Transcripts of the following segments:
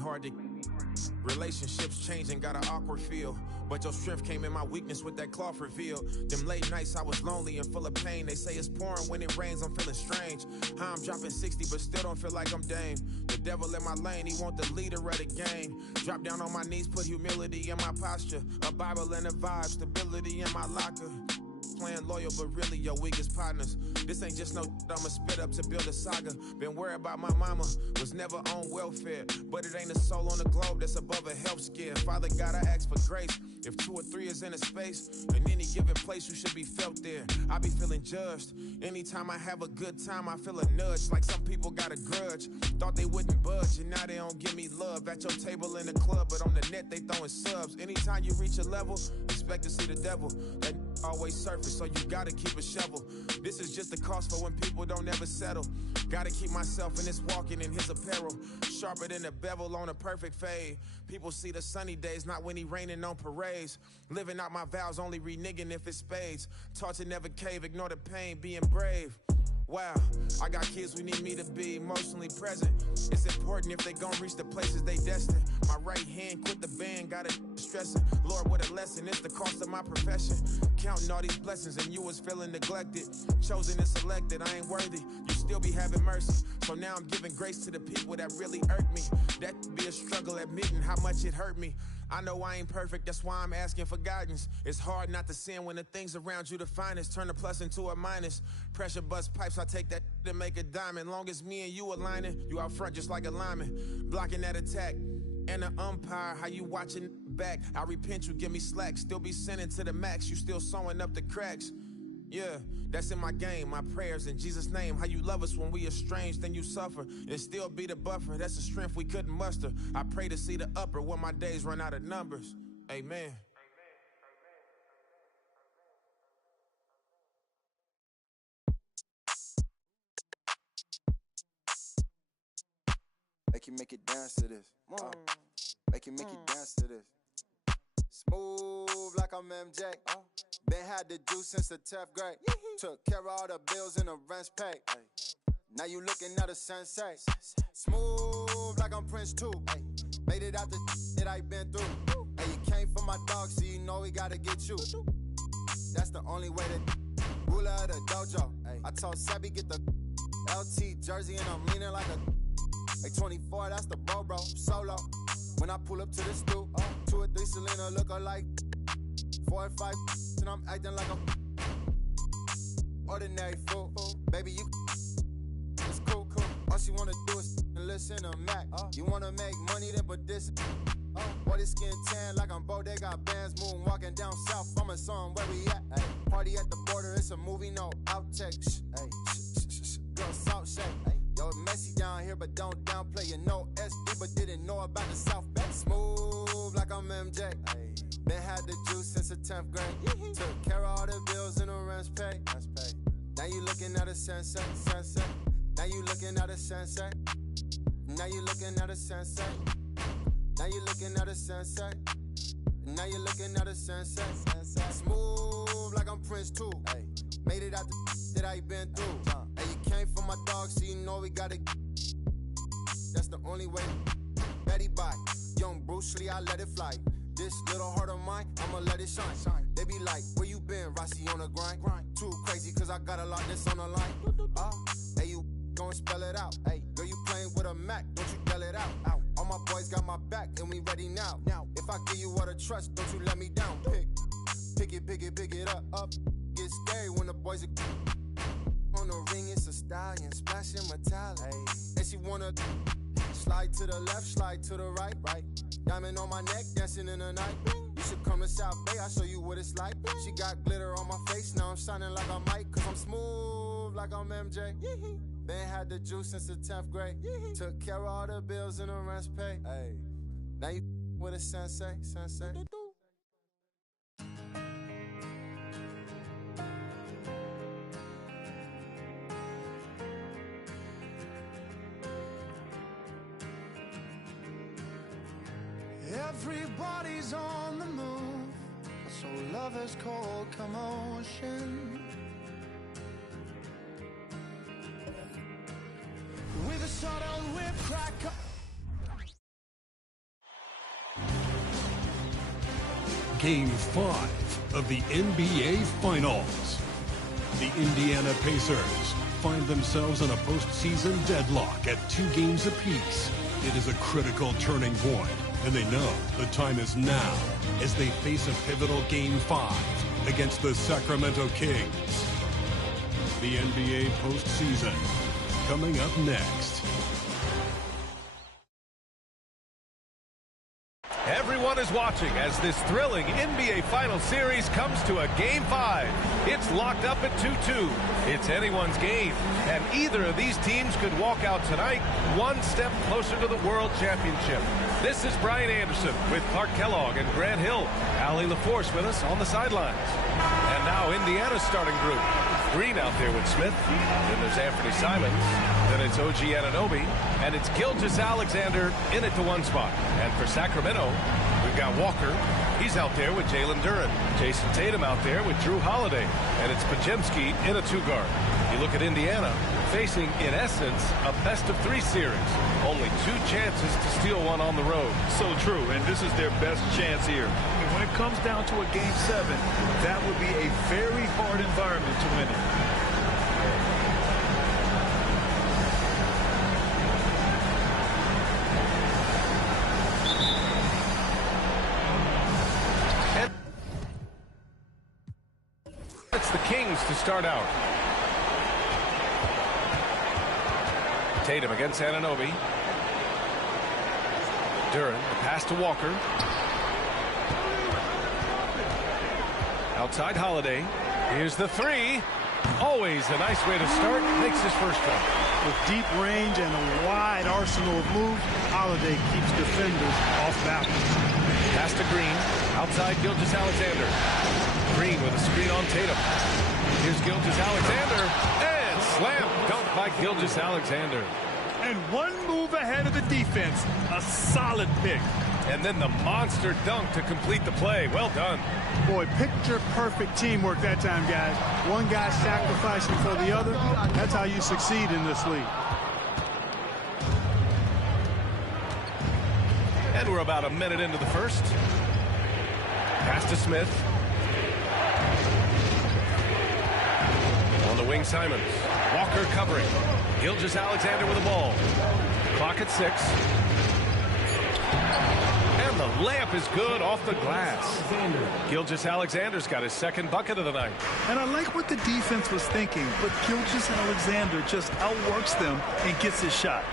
hard to. Relationships changing, got an awkward feel. But your strength came in my weakness with that cloth reveal. Them late nights I was lonely and full of pain. They say it's pouring when it rains, I'm feeling strange. How I'm dropping 60 but still don't feel like I'm Dame. The devil in my lane, he want the leader of the game. Drop down on my knees, put humility in my posture. A Bible and a vibe, stability in my locker. Playing loyal, but really your weakest partners. This ain't just no I'ma spit up to build a saga. Been worried about my mama, was never on welfare. But it ain't a soul on the globe that's above a health scare. Father God, I ask for grace. If 2 or 3 is in a space, in any given place, you should be felt there. I be feeling judged. Anytime I have a good time, I feel a nudge. Like some people got a grudge. Thought they wouldn't budge, and now they don't give me love. At your table in the club, but on the net, they throwing subs. Anytime you reach a level, expect to see the devil. That always surface, so you gotta keep a shovel. This is just the cost for when people don't ever settle. Gotta keep myself in this walking in his apparel. Sharper than a bevel on a perfect fade. People see the sunny days, not when he raining on parades. Living out my vows, only reneging if it's spades. Taught to never cave, ignore the pain, being brave. Wow, I got kids who need me to be emotionally present. It's important if they gon' reach the places they destined. My right hand quit the band, got it stressing. Lord, what a lesson, it's the cost of my profession. Counting all these blessings and you was feeling neglected. Chosen and selected, I ain't worthy. You still be having mercy. So now I'm giving grace to the people that really irked me. That be a struggle admitting how much it hurt me. I know I ain't perfect, that's why I'm asking for guidance. It's hard not to sin when the things around you the finest. Turn a plus into a minus. Pressure bust pipes, I take that to make a diamond. Long as me and you aligning, you out front just like a lineman. Blocking that attack. And the umpire, how you watching back? I repent, you give me slack. Still be sending to the max, you still sewing up the cracks. Yeah, that's in my game, my prayers in Jesus' name. How you love us when we estranged, then you suffer. And still be the buffer, that's the strength we couldn't muster. I pray to see the upper when my days run out of numbers. Amen. Make it dance to this. Make it dance to this. Smooth like I'm MJ. Been had the juice since the 10th grade. Took care of all the bills and the rent's paid. Now you looking at a sensei. Smooth like I'm Prince too. Made it out the that I been through. And you came for my dog, so you know we gotta get you. That's the only way to ruler of the dojo. I told Sebby get the LT jersey and I'm leaning like a 24, that's the bro, solo. When I pull up to the stoop, 2 or 3 Selena look alike. 4 or 5 and I'm acting like I'm ordinary fool. Baby, you it's cool. All she wanna do is listen to Mac. You wanna make money, then put this. Boy, this skin tan like I'm Bodega bands. Moon walking down south, I'm a song where we at. Party at the border, it's a movie, no outtakes. Girl, salt shake. Yo, messy down here, but don't downplay. You know SD, but didn't know about the South Bay. Smooth like I'm MJ. Been had the juice since the 10th grade. Took care of all the bills and the rent's paid. Now you looking at a sensei. Now you looking at a sensei. Now you looking at a sensei. Now you looking at a sensei. Now you looking at a sensei. Smooth like I'm Prince too. Made it out the that I been through. And you came for my dog, so you know we gotta. That's the only way. Betty Bye, young Bruce Lee, I let it fly. This little heart of mine, I'ma let it shine. They be like, where you been, Rossi on the grind? Too crazy, cause I got a lot that's on the line. Hey, you gon' spell it out. Hey, girl, you playing with a Mac, don't you yell it out. All my boys got my back, and we ready now. If I give you all the trust, don't you let me down. Pick it up. Get scary when the boys are on the ring, it's a stallion, splashing metallic. And she wanna slide to the left, slide to the right. Diamond on my neck, dancing in the night. You should come to South Bay, I'll show you what it's like. She got glitter on my face, now I'm shining like I might. Cause I'm smooth like I'm MJ. Been had the juice since the 10th grade. Took care of all the bills and the rent's paid. Now you with a sensei. Everybody's on the move, so lovers call commotion. With a subtle whip crack Game 5 of the NBA Finals. The Indiana Pacers find themselves in a postseason deadlock at 2 games apiece. It is a critical turning point, and they know the time is now as they face a pivotal Game 5 against the Sacramento Kings. The NBA postseason coming up next. Everyone is watching as this thrilling NBA Finals series comes to a Game 5. It's locked up at 2-2. It's anyone's game, and either of these teams could walk out tonight one step closer to the World Championship. This is Brian Anderson with Clark Kellogg and Grant Hill. Allie LaForce with us on the sidelines. And now Indiana's starting group. Green out there with Smith. Then there's Anthony Simons. Then it's OG Anunoby. And it's Gilgeous-Alexander in at the 1 spot. And for Sacramento, we've got Walker. He's out there with Jalen Duren. Jason Tatum out there with Drew Holiday. And it's Podziemski in a 2-guard. You look at Indiana, facing, in essence, a best-of-3 series. Only 2 chances to steal one on the road. So true, and this is their best chance here. And when it comes down to a Game 7, that would be a very hard environment to win in. It's the Kings to start out. Tatum against Anunoby. Duren, the pass to Walker. Outside Holiday. Here's the 3. Always a nice way to start. Makes his first one. With deep range and a wide arsenal of moves, Holiday keeps defenders off balance. Pass to Green. Outside Gilgeous-Alexander. Green with a screen on Tatum. Here's Gilgeous-Alexander. And slam dunk by Gilgeous-Alexander. And one move ahead of the defense. A solid pick. And then the monster dunk to complete the play. Well done. Boy, picture-perfect teamwork that time, guys. One guy sacrificing for the other. That's how you succeed in this league. And we're about a minute into the first. Pass to Smith. On the wing, Simons. Walker covering. Gilgeous-Alexander with the ball. Clock at 6. And the layup is good off the glass. Gilgeous-Alexander's got his second bucket of the night. And I like what the defense was thinking, but Gilgeous-Alexander just outworks them and gets his shot.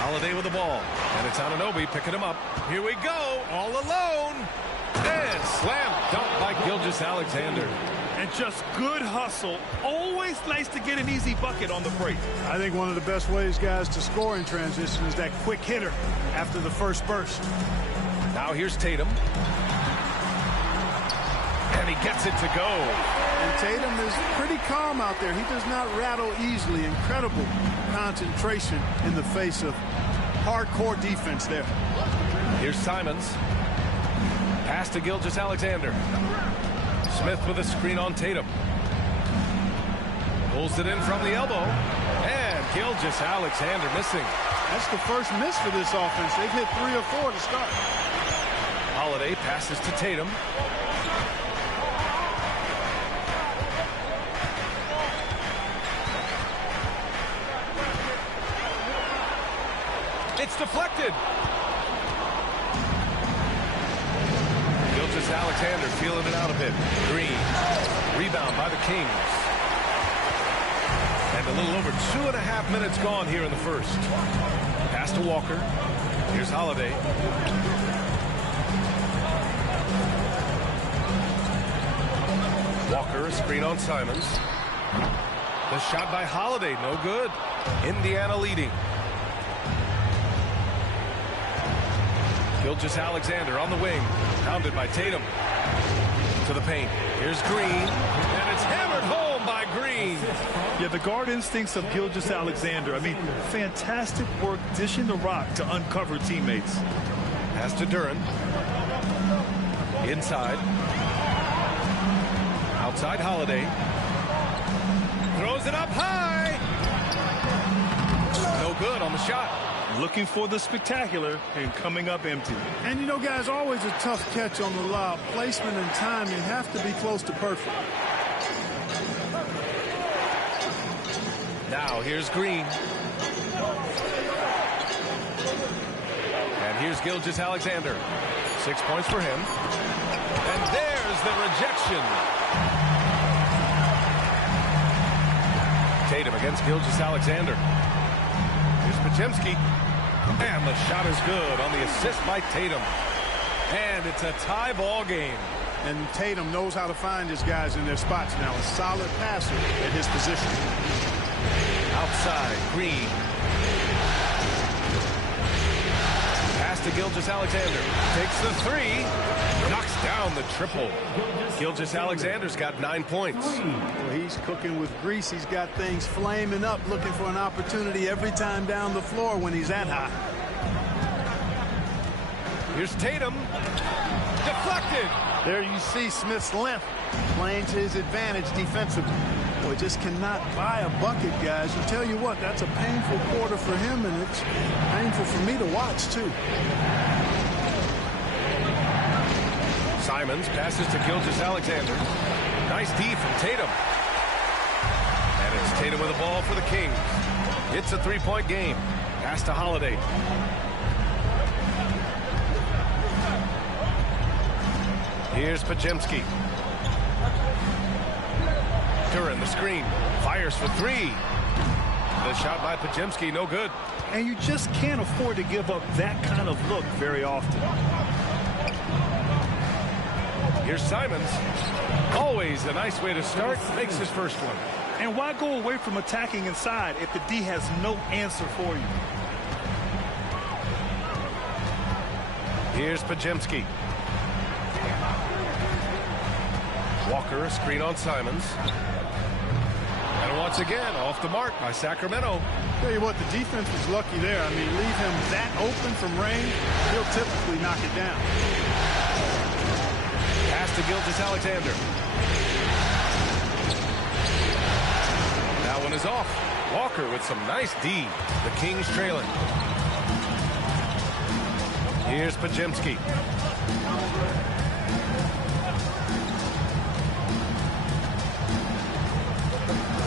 Holiday with the ball. And it's Anunoby picking him up. Here we go, all alone. And slam dunk by Gilgeous-Alexander. And just good hustle. Always nice to get an easy bucket on the break. I think one of the best ways, guys, to score in transition is that quick hitter after the first burst. Now here's Tatum. And he gets it to go. And Tatum is pretty calm out there. He does not rattle easily. Incredible concentration in the face of hardcore defense there. Here's Simons. Pass to Gilgeous-Alexander. Smith with a screen on Tatum. Pulls it in from the elbow. And Gilgeous-Alexander missing. That's the first miss for this offense. They've hit 3 or 4 to start. Holiday passes to Tatum. It's deflected. Gilgeous-Alexander feeling it out a bit. Green. Rebound by the Kings. And a little over 2.5 minutes gone here in the first. Pass to Walker. Here's Holiday. Walker, a screen on Simons. The shot by Holiday, no good. Indiana leading. Gilgeous-Alexander on the wing. Pounded by Tatum. To the paint. Here's Green. And it's hammered home by Green. Yeah, the guard instincts of Gilgeous-Alexander. I mean, fantastic work dishing the rock to uncover teammates. Pass to Duren. Inside. Outside Holiday. Throws it up high. No good on the shot. looking for the spectacular and coming up empty. And you know, guys, always a tough catch on the lob. Placement and timing have to be close to perfect. Now here's Green. And here's Gilgeous-Alexander. 6 points for him. And there's the rejection. Tatum against Gilgeous-Alexander. Here's Podziemski. And the shot is good on the assist by Tatum. And it's a tie ball game. And Tatum knows how to find his guys in their spots now. A solid passer at his position. Outside, Green. Pass to Gilgeous-Alexander. Takes the three. Knocks down the triple. Gilgeous-Alexander's got 9 points. Well, he's cooking with grease. He's got things flaming up, looking for an opportunity every time down the floor when he's that high. Here's Tatum. Deflected. There you see Smith's length playing to his advantage defensively. Boy, just cannot buy a bucket, guys. And tell you what, that's a painful quarter for him, and it's painful for me to watch, too. Simons passes to Gilgeous-Alexander. Nice D from Tatum. And it's Tatum with the ball for the Kings. It's a 3-point game. Pass to Holiday. Here's Podziemski. Duran, the screen. Fires for three. The shot by Podziemski, no good. And you just can't afford to give up that kind of look very often. Here's Simons. Always a nice way to start. Makes his first one. And why go away from attacking inside if the D has no answer for you? Here's Podziemski. Walker, a screen on Simons. And once again, off the mark by Sacramento. Tell you what, the defense was lucky there. I mean, leave him that open from range, he'll typically knock it down. Pass to Gilgeous-Alexander. That one is off. Walker with some nice D. The Kings trailing. Here's Podziemski.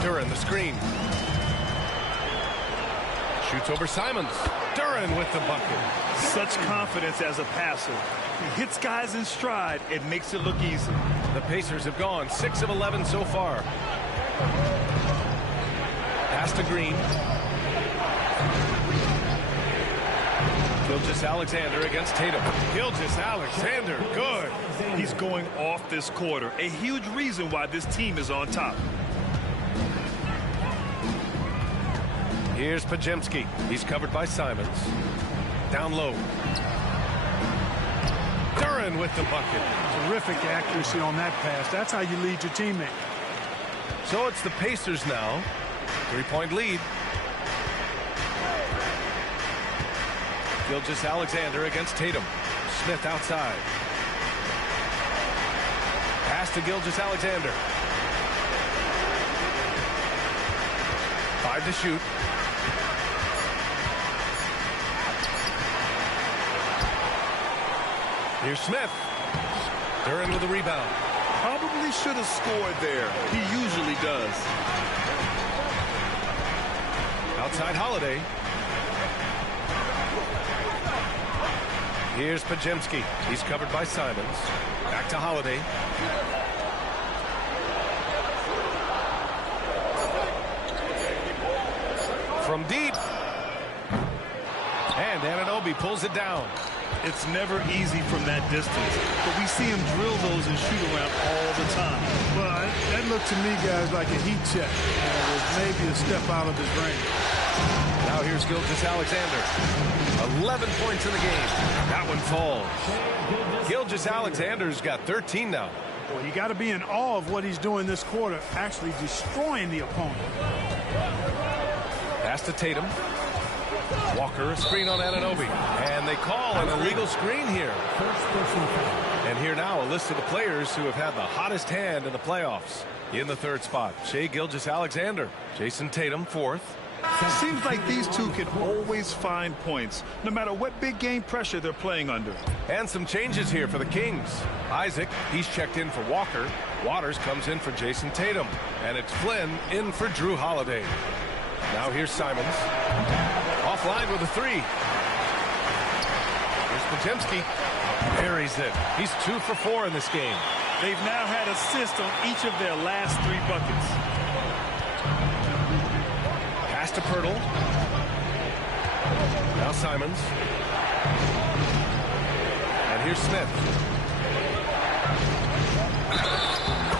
Duran, the screen. Shoots over Simons. Duran with the bucket. Such confidence as a passer. He hits guys in stride. It makes it look easy. The Pacers have gone 6 of 11 so far. Pass to Green. Gilgeous-Alexander against Tatum. Gilgeous-Alexander, good. He's going off this quarter. A huge reason why this team is on top. Here's Podziemski. He's covered by Simons. Down low. Duran with the bucket. Terrific accuracy on that pass. That's how you lead your teammate. So it's the Pacers now. 3-point lead. Gilgeous-Alexander against Tatum. Smith outside. Pass to Gilgeous-Alexander. 5 to shoot. Here's Smith. Duran with the rebound. Probably should have scored there. He usually does. Outside Holiday. Here's Podziemski. He's covered by Simons. Back to Holiday. From deep. And Anunoby pulls it down. It's never easy from that distance, but we see him drill those and shoot around all the time. Well, that looked to me, guys, like a heat check. It was maybe a step out of his range. Now here's Gilgeous-Alexander. 11 points in the game. That one falls. Gilgeous-Alexander's got 13 now. Well, you got to be in awe of what he's doing this quarter, actually destroying the opponent. Pass to Tatum. Walker, a screen on Anunoby. And they call an illegal screen here. And here now a list of the players who have had the hottest hand in the playoffs. In the third spot, Shai Gilgeous-Alexander. Jason Tatum, 4th. Seems like these two can always find points, no matter what big game pressure they're playing under. And some changes here for the Kings. Isaac, he's checked in for Walker. Waters comes in for Jason Tatum. And it's Flynn in for Drew Holiday. Now here's Simons. Offline with a three. Here's Podziemski. Buries it. He's 2 for 4 in this game. They've now had assists on each of their last 3 buckets. Pass to Pirtle. Now Simons. And here's Smith.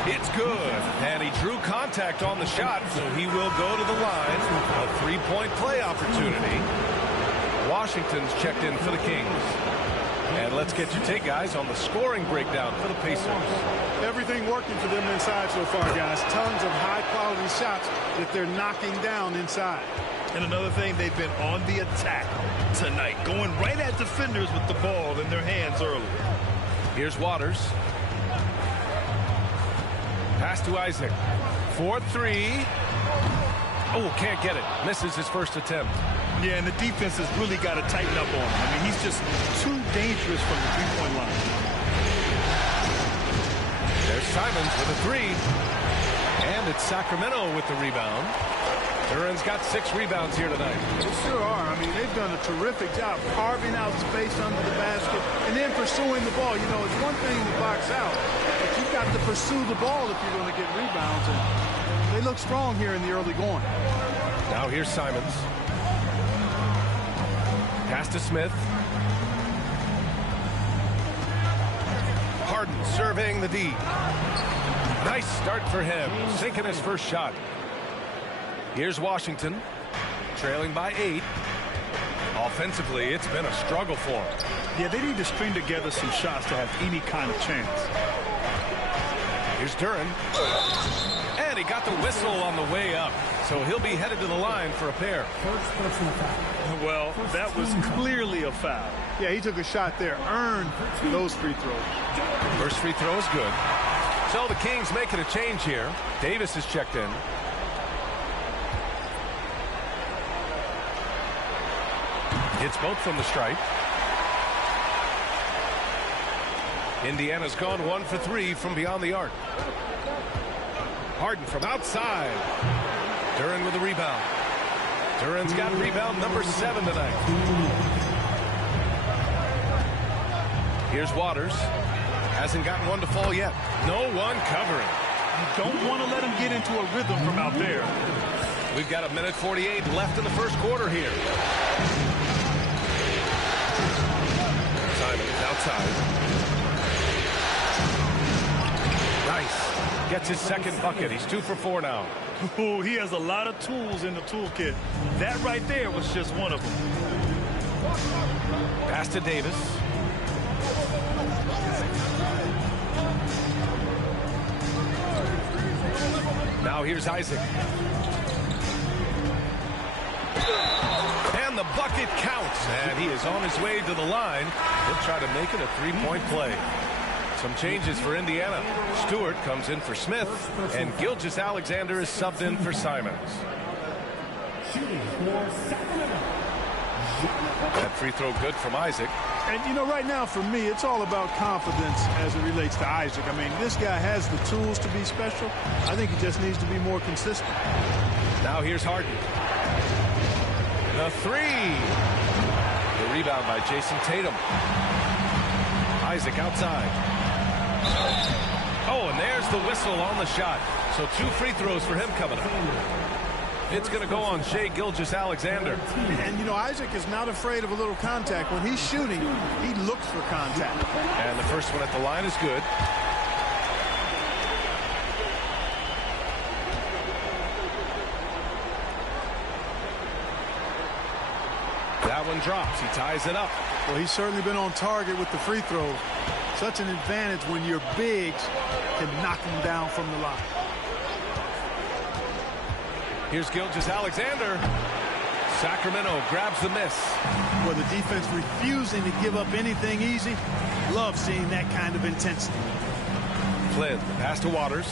It's good. And he drew contact on the shot, so he will go to the line. A 3-point play opportunity. Washington's checked in for the Kings. And let's get your take, guys, on the scoring breakdown for the Pacers. Everything working for them inside so far, guys. Tons of high-quality shots that they're knocking down inside. And another thing, they've been on the attack tonight, going right at defenders with the ball in their hands early. Here's Waters. Pass to Isaac. 4-3. Oh, can't get it. Misses his first attempt. Yeah, and the defense has really got to tighten up on him. I mean, he's just too dangerous from the three-point line. There's Simons with a three. And it's Sacramento with the rebound. Duran's got 6 rebounds here tonight. They sure are. I mean, they've done a terrific job carving out space under the basket and then pursuing the ball. You know, it's one thing to box out, but you've got to pursue the ball if you're going to get rebounds. And they look strong here in the early going. Now here's Simons. Pass to Smith. Harden surveying the D. Nice start for him, sinking his first shot. Here's Washington, trailing by 8. Offensively, it's been a struggle for him. Yeah, they need to string together some shots to have any kind of chance. Here's Duran. And he got the whistle on the way up. So he'll be headed to the line for a pair. Well, that was clearly a foul. Yeah, he took a shot there, earned those free throws. First free throw is good. So the Kings making a change here. Davis is checked in. Hits both from the stripe. Indiana's gone 1 for 3 from beyond the arc. Harden from outside. Duran with a rebound. Duran's got rebound number 7 tonight. Here's Waters. Hasn't gotten one to fall yet. No one covering. You don't want to let him get into a rhythm from out there. We've got 1:48 left in the first quarter here. Simons outside. Nice. Gets his second bucket. He's 2 for 4 now. Ooh, he has a lot of tools in the toolkit. That right there was just one of them. Pass to Davis. Now here's Isaac. And the bucket counts. And he is on his way to the line. He'll try to make it a 3-point play. Some changes for Indiana. Stewart comes in for Smith, and Gilgeous-Alexander is subbed in for Simons. That free throw good from Isaac. And, you know, right now for me, it's all about confidence as it relates to Isaac. I mean, this guy has the tools to be special. I think he just needs to be more consistent. Now here's Harden. The three. The rebound by Jason Tatum. Isaac outside. Oh, and there's the whistle on the shot. So 2 free throws for him coming up. It's going to go on Shai Gilgeous-Alexander. And, you know, Isaac is not afraid of a little contact. When he's shooting, he looks for contact. And the first one at the line is good. That one drops. He ties it up. Well, he's certainly been on target with the free throws. Such an advantage when your bigs can knock him down from the line. Here's Gilgeous-Alexander. Sacramento grabs the miss. Well, the defense refusing to give up anything easy. Love seeing that kind of intensity. Flynn, pass to Waters.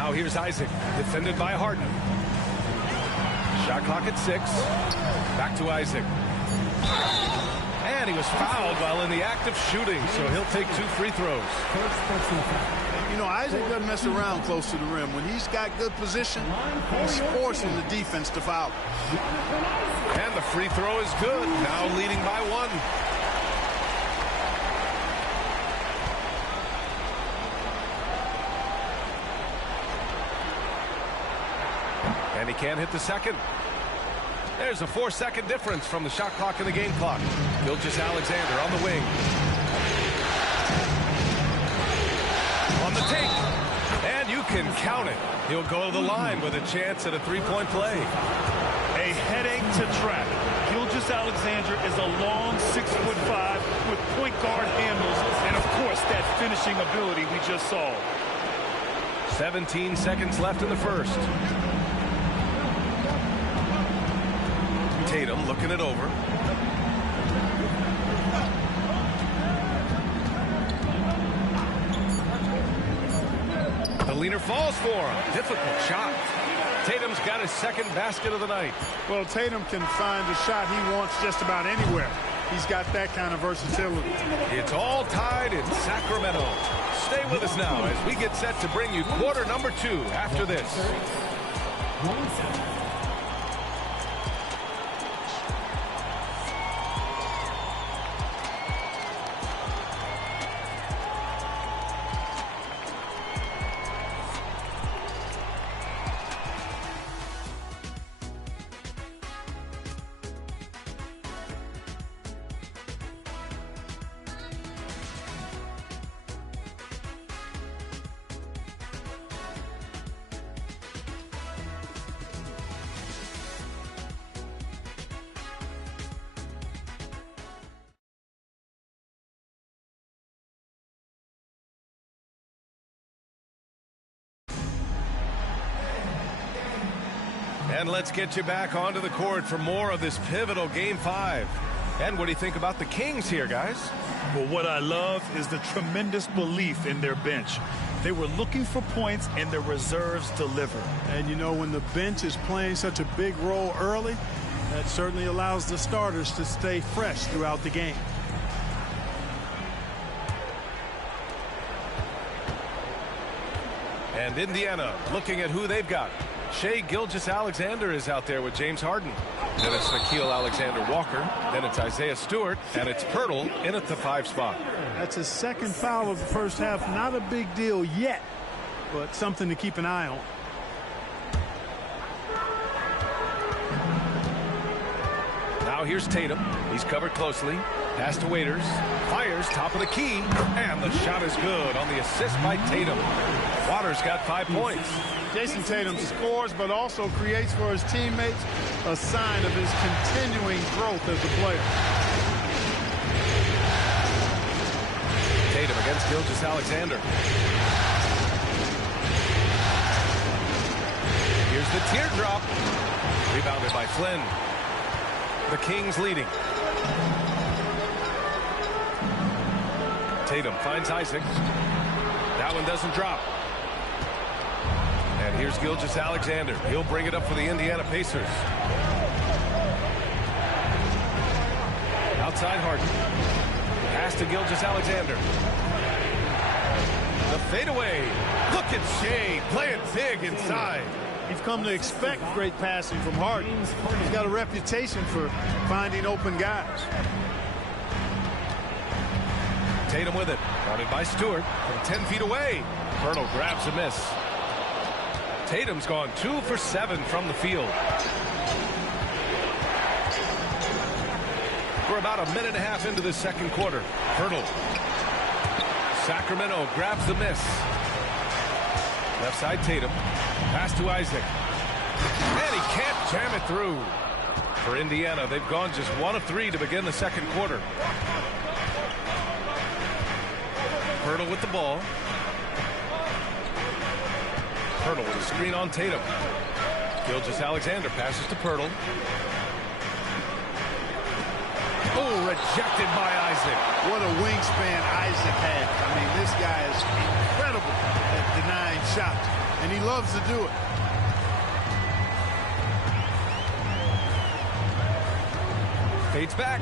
Now here's Isaac, defended by Harden. Shot clock at 6. Back to Isaac. And he was fouled while in the act of shooting, so he'll take 2 free throws. You know, Isaac doesn't mess around close to the rim. When he's got good position, he's forcing the defense to foul. And the free throw is good, now leading by 1. And he can't hit the second. There's a 4-second difference from the shot clock and the game clock. Gilgeous-Alexander on the wing. On the take. And you can count it. He'll go to the line with a chance at a 3-point play. A headache to track. Gilgeous-Alexander is a long 6'5" with point guard handles and, of course, that finishing ability we just saw. 17 seconds left in the first. Tatum looking it over. The leaner falls for him. Difficult shot. Tatum's got his second basket of the night. Well, Tatum can find a shot he wants just about anywhere. He's got that kind of versatility. It's all tied in Sacramento. Stay with us now as we get set to bring you quarter number 2 after this. And let's get you back onto the court for more of this pivotal Game 5. And what do you think about the Kings here, guys? Well, what I love is the tremendous belief in their bench. They were looking for points, and their reserves delivered. And, you know, when the bench is playing such a big role early, that certainly allows the starters to stay fresh throughout the game. And Indiana looking at who they've got. Shai Gilgeous-Alexander is out there with James Harden. Then it's Nickeil Alexander-Walker. Then it's Isaiah Stewart. And it's Poeltl in at the 5 spot. That's his second foul of the first half. Not a big deal yet, but something to keep an eye on. Now here's Tatum. He's covered closely. Pass to Waiters. Fires top of the key. And the shot is good on the assist by Tatum. Waters got 5 points. Jason Tatum scores, but also creates for his teammates a sign of his continuing growth as a player. Tatum against Gilgeous-Alexander. Here's the teardrop. Rebounded by Flynn. The Kings leading. Tatum finds Isaac. That one doesn't drop. And here's Gilgeous-Alexander. He'll bring it up for the Indiana Pacers. Outside Harden. Pass to Gilgeous-Alexander. The fadeaway. Look at Shai playing big inside. You've come to expect great passing from Harden. He's got a reputation for finding open guys. Tatum with it. Guarded by Stewart from 10 feet away. Poeltl grabs a miss. Tatum's gone 2 for 7 from the field. We're about a minute and a half into the second quarter. Poeltl. Sacramento grabs the miss. Left side Tatum. Pass to Isaac. And he can't jam it through. For Indiana, they've gone just 1 of 3 to begin the second quarter. Poeltl with the ball. Poeltl with a screen on Tatum. Gilgeous-Alexander passes to Poeltl. Oh, rejected by Isaac. What a wingspan Isaac had. I mean, this guy is incredible at denying shots. and he loves to do it. Fades back.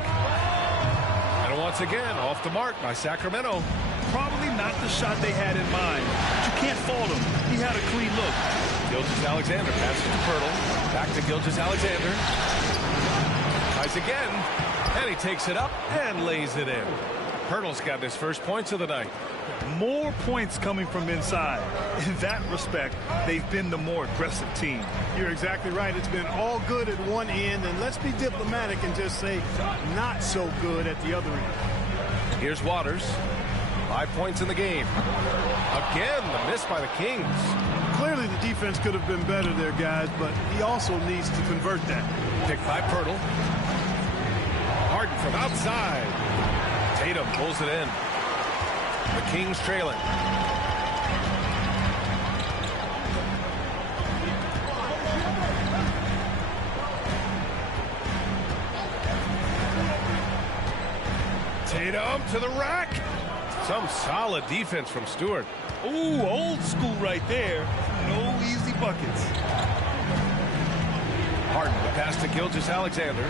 And once again, off the mark by Sacramento. Probably not the shot they had in mind. But you can't fault him. He had a clean look. Gilgeous-Alexander passes to Poeltl. Back to Gilgeous-Alexander. Tries again. And he takes it up and lays it in. Poeltl's got his first points of the night. More points coming from inside. In that respect, they've been the more aggressive team. You're exactly right. It's been all good at one end, and let's be diplomatic and just say not so good at the other end. Here's Waters. 5 points in the game. Again, the miss by the Kings. Clearly the defense could have been better there, guys, but he also needs to convert that. Picked by Poeltl. Harden from outside. Tatum pulls it in. The Kings trailing. Tatum to the rack. Some solid defense from Stewart. Ooh, old school right there. No easy buckets. Harden, the pass to Gilgeous-Alexander.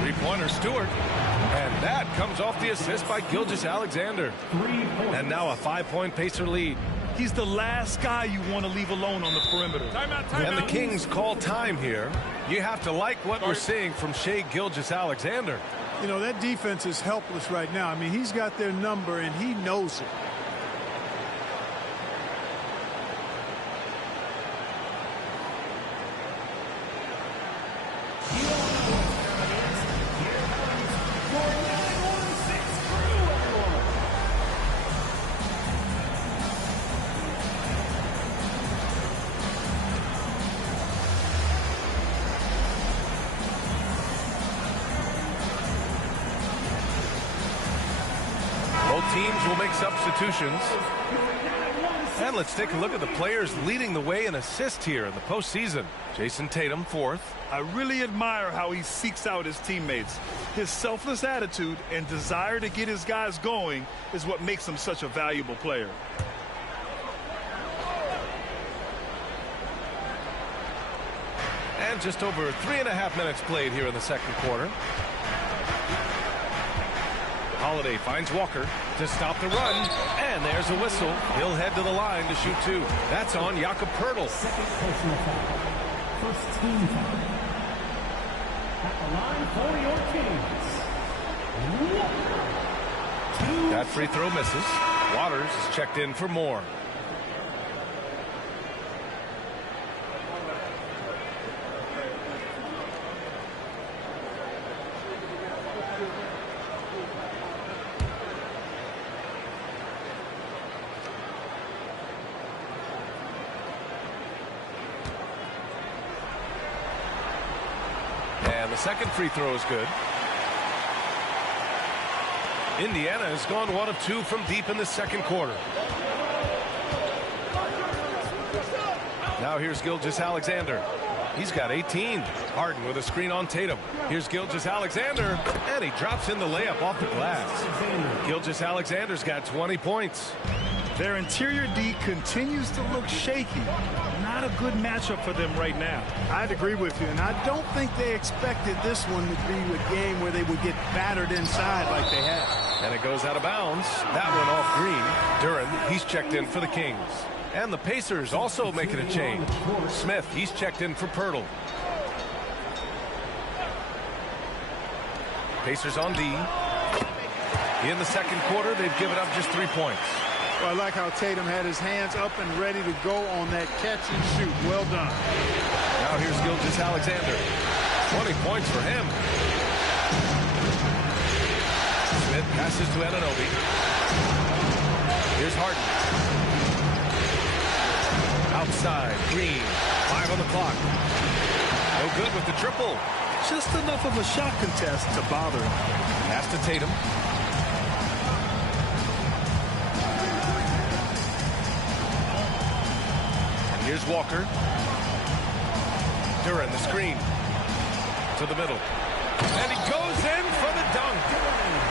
Three-pointer Stewart. And that comes off the assist by Gilgeous-Alexander. And now a 5-point Pacer lead. He's the last guy you want to leave alone on the perimeter. And the Kings call time here. You have to like what we're seeing from Shai Gilgeous-Alexander. You know, that defense is helpless right now. I mean, he's got their number, and he knows it. Teams will make substitutions. And let's take a look at the players leading the way in assists here in the postseason. Jason Tatum, 4th. I really admire how he seeks out his teammates. His selfless attitude and desire to get his guys going is what makes him such a valuable player. And just over 3.5 minutes played here in the second quarter. Holiday finds Walker to stop the run, and there's a whistle. He'll head to the line to shoot 2. That's on Jakob Poeltl. Second personal foul. First team foul. At the line for your Kings. That free throw misses. Waters is checked in for more. The second free throw is good. Indiana has gone 1 of 2 from deep in the second quarter. Now here's Gilgeous-Alexander. He's got 18. Harden with a screen on Tatum. Here's Gilgeous-Alexander, and he drops in the layup off the glass. Gilgeous-Alexander's got 20 points. Their interior D continues to look shaky. Not a good matchup for them right now. I'd agree with you, and I don't think they expected this one to be a game where they would get battered inside like they have. And it goes out of bounds. That one off Green. Duren, he's checked in for the Kings. And the Pacers also making a change. Smith, he's checked in for Poeltl. Pacers on D. In the second quarter, they've given up just 3 points. Well, I like how Tatum had his hands up and ready to go on that catch and shoot. Well done. Now here's Gilgeous-Alexander. 20 points for him. Smith passes to Anunoby. Here's Harden. Outside, Green. 5 on the clock. No good with the triple. Just enough of a shot contest to bother him. Pass to Tatum. Here's Walker. Duren, the screen. To the middle. And he goes in for the dunk.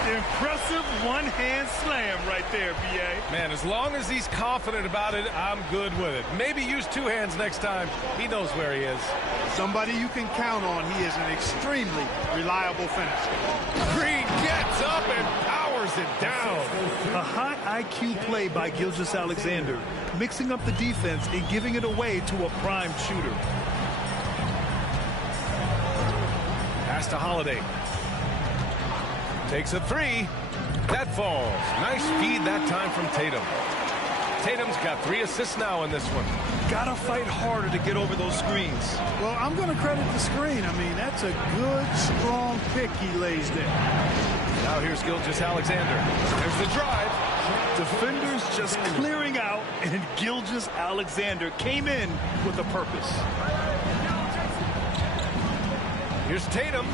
Impressive one-hand slam right there, B.A. Man, as long as he's confident about it, I'm good with it. Maybe use two hands next time. He knows where he is. Somebody you can count on. He is an extremely reliable finisher. Green gets up and powers it down. A high IQ play by Gilgeous-Alexander, mixing up the defense and giving it away to a prime shooter. Pass to Holiday. Takes a three. That falls. Nice feed that time from Tatum. Tatum's got 3 assists now in this one. Gotta fight harder to get over those screens. Well, I'm going to credit the screen. I mean, that's a good, strong pick he lays there. Now here's Gilgeous-Alexander. There's the drive. Defenders just clearing out, and Gilgeous-Alexander came in with a purpose. Here's Tatum.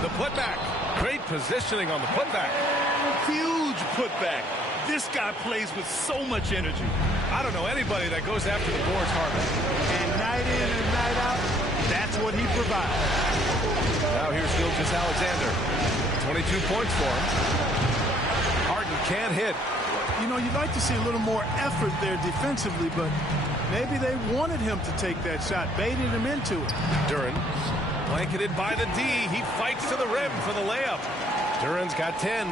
The putback. Great positioning on the putback. Huge putback. This guy plays with so much energy. I don't know anybody that goes after the boards harder. And night in and night out, that's what he provides. Now here's Gilgeous-Alexander. 22 points for him. Harden can't hit. You know, you'd like to see a little more effort there defensively, but maybe they wanted him to take that shot, baited him into it. Duren, blanketed by the D. He fights to the rim for the layup. Duren's got 10.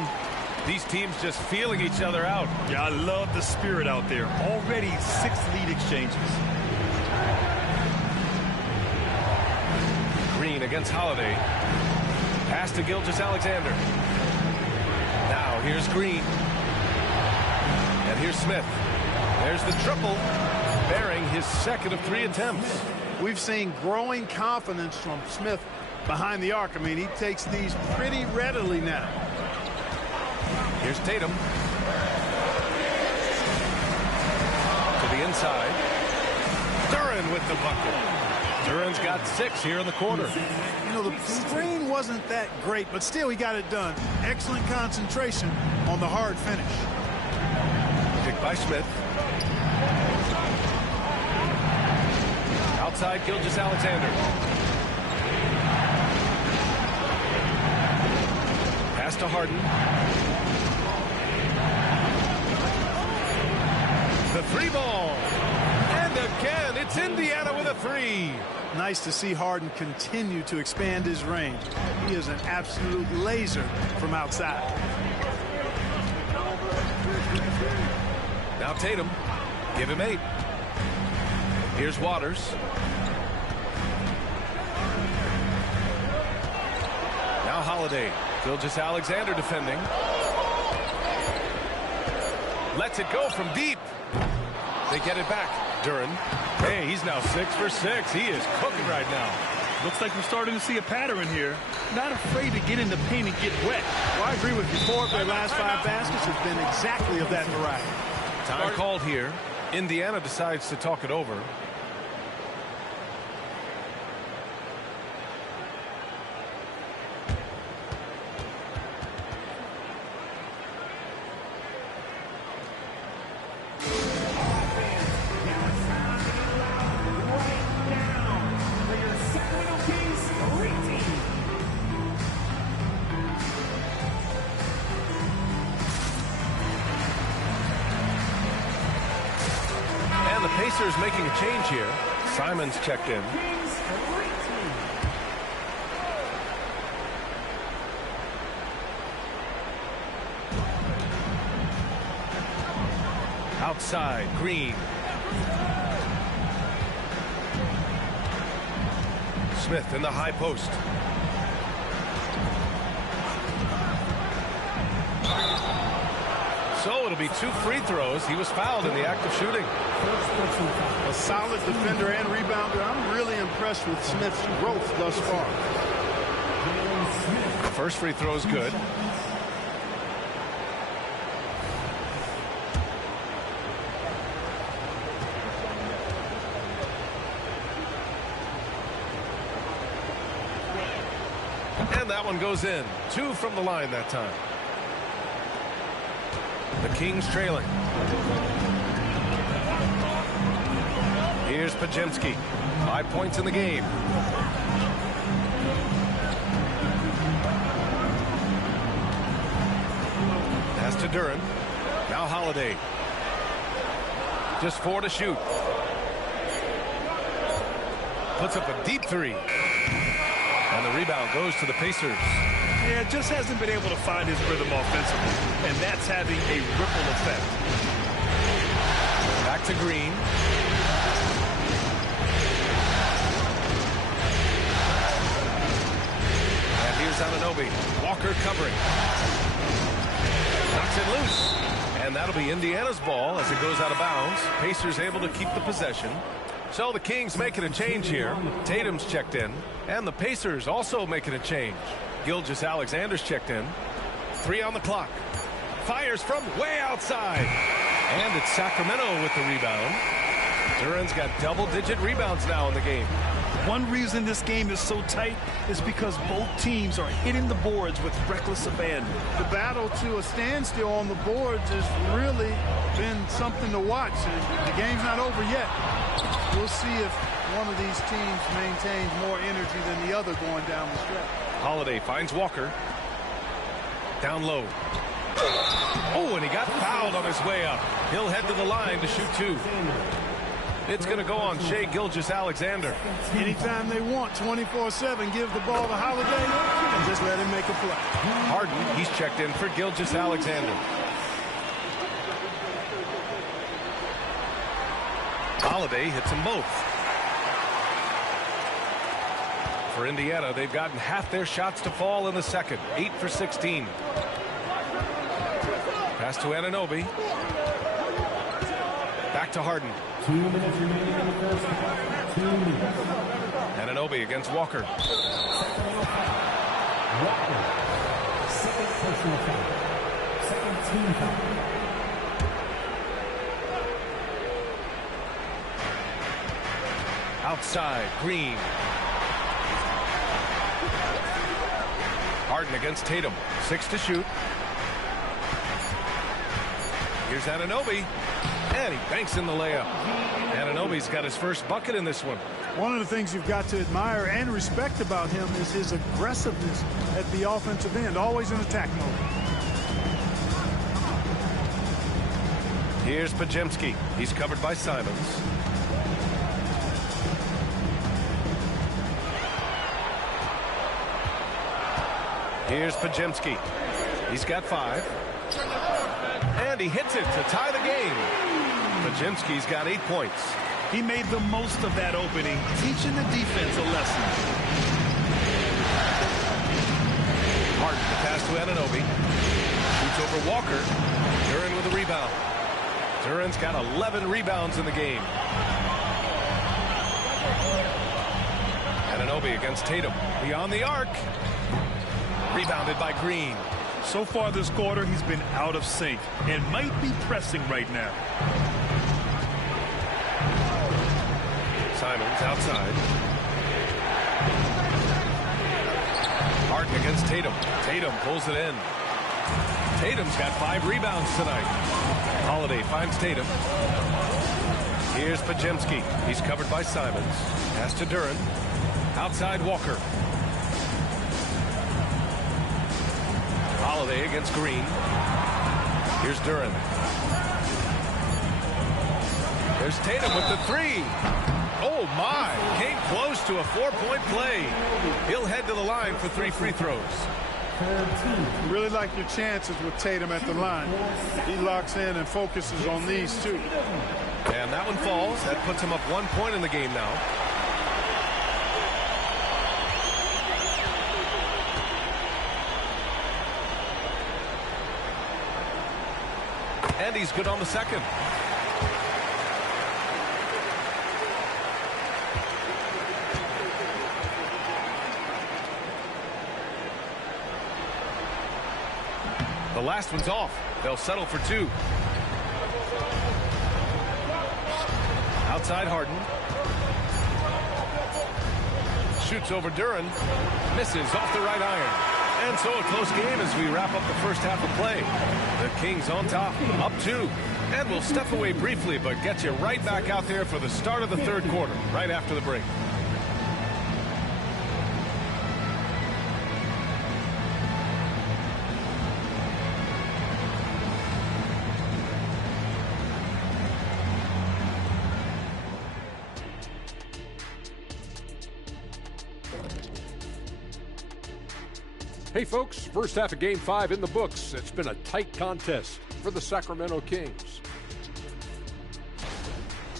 These teams just feeling each other out. Yeah, I love the spirit out there. Already 6 lead exchanges. Green against Holiday. Pass to Gilgeous-Alexander. Now here's Green. And here's Smith. There's the triple, bearing his second of 3 attempts. We've seen growing confidence from Smith behind the arc. I mean, he takes these pretty readily now. Here's Tatum. To the inside. Duren with the bucket. Duren's got 6 here in the quarter. You know, the screen wasn't that great, but still he got it done. Excellent concentration on the hard finish. Picked by Smith. Outside Gilgeous-Alexander. Pass to Harden. The 3-ball. And again, it's Indiana with a 3. Nice to see Harden continue to expand his range. He is an absolute laser from outside. Now Tatum. Give him 8. Here's Waters. Now Holiday. Gilgeous-Alexander defending. Lets it go from deep. They get it back. Duren. Hey, he's now 6 for 6. He is cooking right now. Looks like we're starting to see a pattern here. Not afraid to get in the paint and get wet. Well, I agree with you. 4 of their last 5 baskets have been exactly of that variety. Time called here. Indiana decides to talk it over. Pacers making a change here. Simon's checked in. Outside, Green. Smith in the high post. So it'll be 2 free throws. He was fouled in the act of shooting. A solid defender and rebounder. I'm really impressed with Smith's growth thus far. First free throw is good. And that one goes in. 2 from the line that time. The Kings trailing. Here's Podziemski. 5 points in the game. Duren. Now Holiday. Just 4 to shoot. Puts up a deep 3. And the rebound goes to the Pacers. Yeah, just hasn't been able to find his rhythm offensively, and that's having a ripple effect. Back to Green. And here's Anunoby. Walker covering. Knocks it loose. And that'll be Indiana's ball as it goes out of bounds. Pacers able to keep the possession. So the Kings making a change here. Tatum's checked in. And the Pacers also making a change. Gilgeous-Alexander's checked in. 3 on the clock. Fires from way outside. And it's Sacramento with the rebound. Duren's got double-digit rebounds now in the game. One reason this game is so tight is because both teams are hitting the boards with reckless abandon. The battle to a standstill on the boards has really been something to watch. The game's not over yet. We'll see if one of these teams maintains more energy than the other going down the stretch. Holiday finds Walker. Down low. Oh, and he got fouled on his way up. He'll head to the line to shoot 2. It's going to go on Shai Gilgeous-Alexander. Anytime they want, 24/7, give the ball to Holiday and just let him make a play. Harden, he's checked in for Gilgeous-Alexander. Holiday hits them both. For Indiana, they've gotten half their shots to fall in the second. 8 for 16. Pass to Anunoby. Back to Harden. 2 minutes remaining in the first half. 2 minutes. Anunoby against Walker. Walker. Second personal foul. Second team foul. Outside, Green. Harden against Tatum. 6 to shoot. Here's Anunoby. And he banks in the layup. Anunoby's got his first bucket in this one. One of the things you've got to admire and respect about him is his aggressiveness at the offensive end, always in attack mode. Here's Podziemski. He's covered by Simons. Here's Podziemski. He's got 5. And he hits it to tie the game. Podziemski's got 8 points. He made the most of that opening, teaching the defense a lesson. Harden, the pass to Anunoby. Shoots over Walker. Duren with a rebound. Duren's got 11 rebounds in the game. Anunoby against Tatum. Beyond the arc. Rebounded by Green. So far this quarter, he's been out of sync and might be pressing right now. Simons outside. Harden against Tatum. Tatum pulls it in. Tatum's got 5 rebounds tonight. Holiday finds Tatum. Here's Podziemski. He's covered by Simons. Pass to Duren. Outside Walker. Holiday against Green. Here's Duren. There's Tatum with the 3. Oh my, came close to a 4-point play. He'll head to the line for 3 free throws. You really like your chances with Tatum at the line. He locks in and focuses on these 2. And that one falls. That puts him up 1 point in the game now. And he's good on the second. The last one's off. They'll settle for 2. Outside Harden. Shoots over Duren. Misses off the right iron. And so a close game as we wrap up the first half of play. The Kings on top, up 2. And we'll step away briefly, but get you right back out there for the start of the third quarter, right after the break. Hey folks, first half of Game 5 in the books. It's been a tight contest for the Sacramento Kings.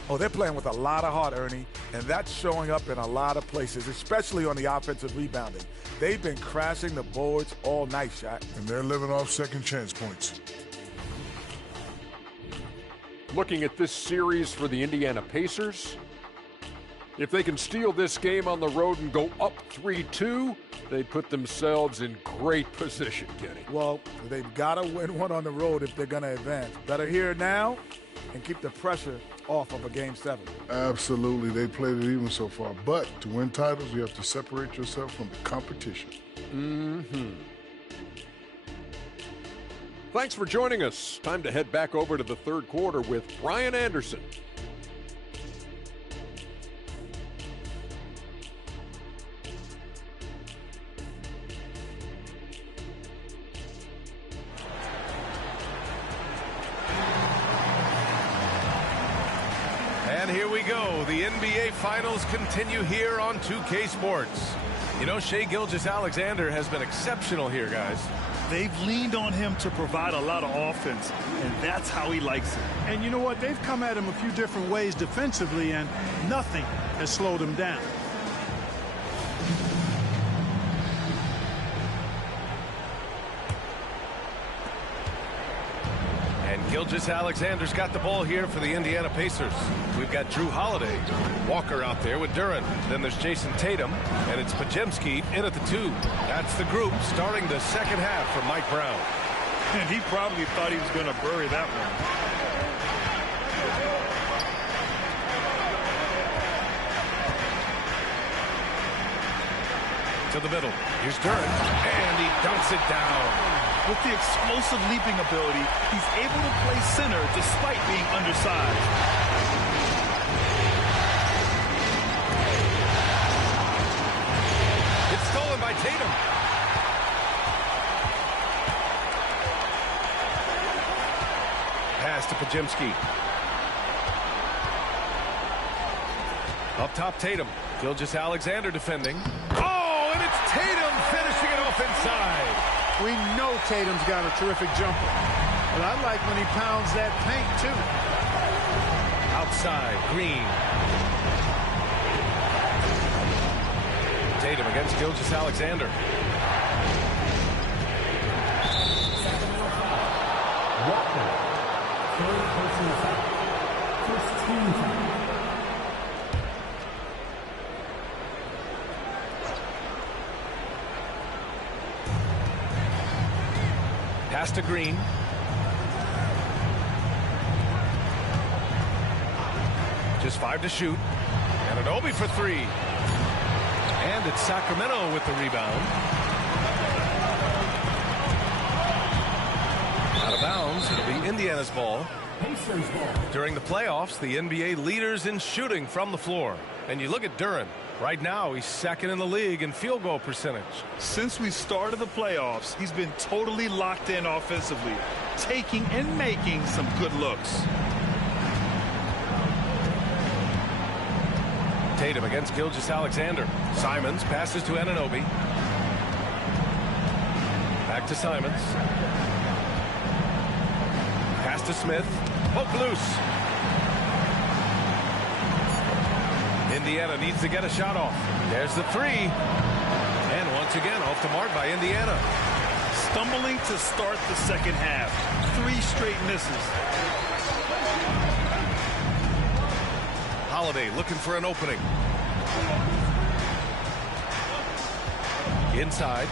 Oh, they're playing with a lot of heart, Ernie, and that's showing up in a lot of places, especially on the offensive rebounding. They've been crashing the boards all night, Shaq. And they're living off second chance points. Looking at this series for the Indiana Pacers, if they can steal this game on the road and go up 3-2, they put themselves in great position, Kenny. Well, they've got to win one on the road if they're going to advance. Better here now and keep the pressure off of a Game 7. Absolutely. They played it even so far. But to win titles, you have to separate yourself from the competition. Thanks for joining us. Time to head back over to the third quarter with Brian Anderson. And here we go. The NBA Finals continue here on 2K Sports. You know, Shai Gilgeous-Alexander has been exceptional here, guys. They've leaned on him to provide a lot of offense, and that's how he likes it. And you know what? They've come at him a few different ways defensively, and nothing has slowed him down. And Gilgeous-Alexander's got the ball here for the Indiana Pacers. We've got Drew Holiday, Walker out there with Duren. Then there's Jason Tatum, and it's Podziemski in at the 2. That's the group starting the second half for Mike Brown. And he probably thought he was going to bury that one. To the middle. Here's Duren, and he dunks it down. With the explosive leaping ability, he's able to play center despite being undersized. It's stolen by Tatum. Pass to Podziemski. Up top, Tatum. Gilgeous-Alexander defending. Oh, and it's Tatum finishing it off inside. We know Tatum's got a terrific jumper, but I like when he pounds that paint, too. Outside, Green. Tatum against Gilgeous-Alexander. Walker, third personal foul. First team foul. Pass to Green. Just 5 to shoot. And Anunoby for 3. And it's Sacramento with the rebound. Out of bounds. It'll be Indiana's ball. Pacers ball. During the playoffs, the NBA leaders in shooting from the floor. And you look at Duren. Right now, he's second in the league in field goal percentage. Since we started the playoffs, he's been totally locked in offensively, taking and making some good looks. Tatum against Gilgeous-Alexander. Simons passes to Anunoby. Back to Simons. Pass to Smith. Poke loose. Indiana needs to get a shot off. There's the 3. And once again, off the mark by Indiana. Stumbling to start the second half. 3 straight misses. Holiday looking for an opening. Inside.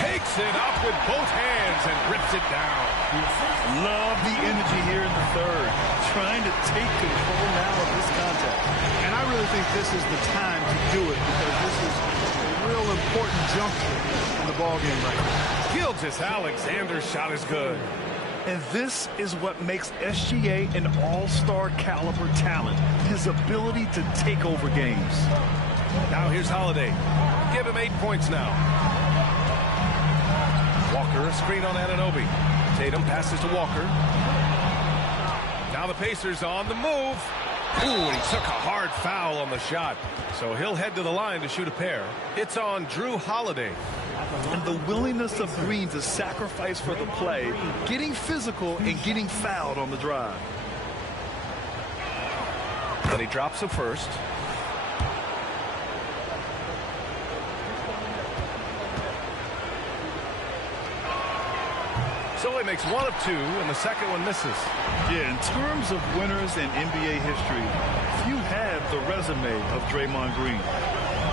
Takes it up with both hands and rips it down. Love the energy here in the third. Trying to take control now of this contest. And I really think this is the time to do it because this is a real important juncture in the ballgame right now. Gilgeous-Alexander's shot is good. And this is what makes SGA an all-star caliber talent. His ability to take over games. Now here's Holiday. Give him 8 points now. Walker, a screen on Anunoby. Tatum passes to Walker. Now the Pacers on the move. Ooh, and he took a hard foul on the shot. So he'll head to the line to shoot a pair. It's on Drew Holiday. And the willingness of Green to sacrifice for the play, getting physical and getting fouled on the drive. And he drops a first. So he makes one of two, and the second one misses. Yeah, in terms of winners in NBA history, few have the resume of Draymond Green.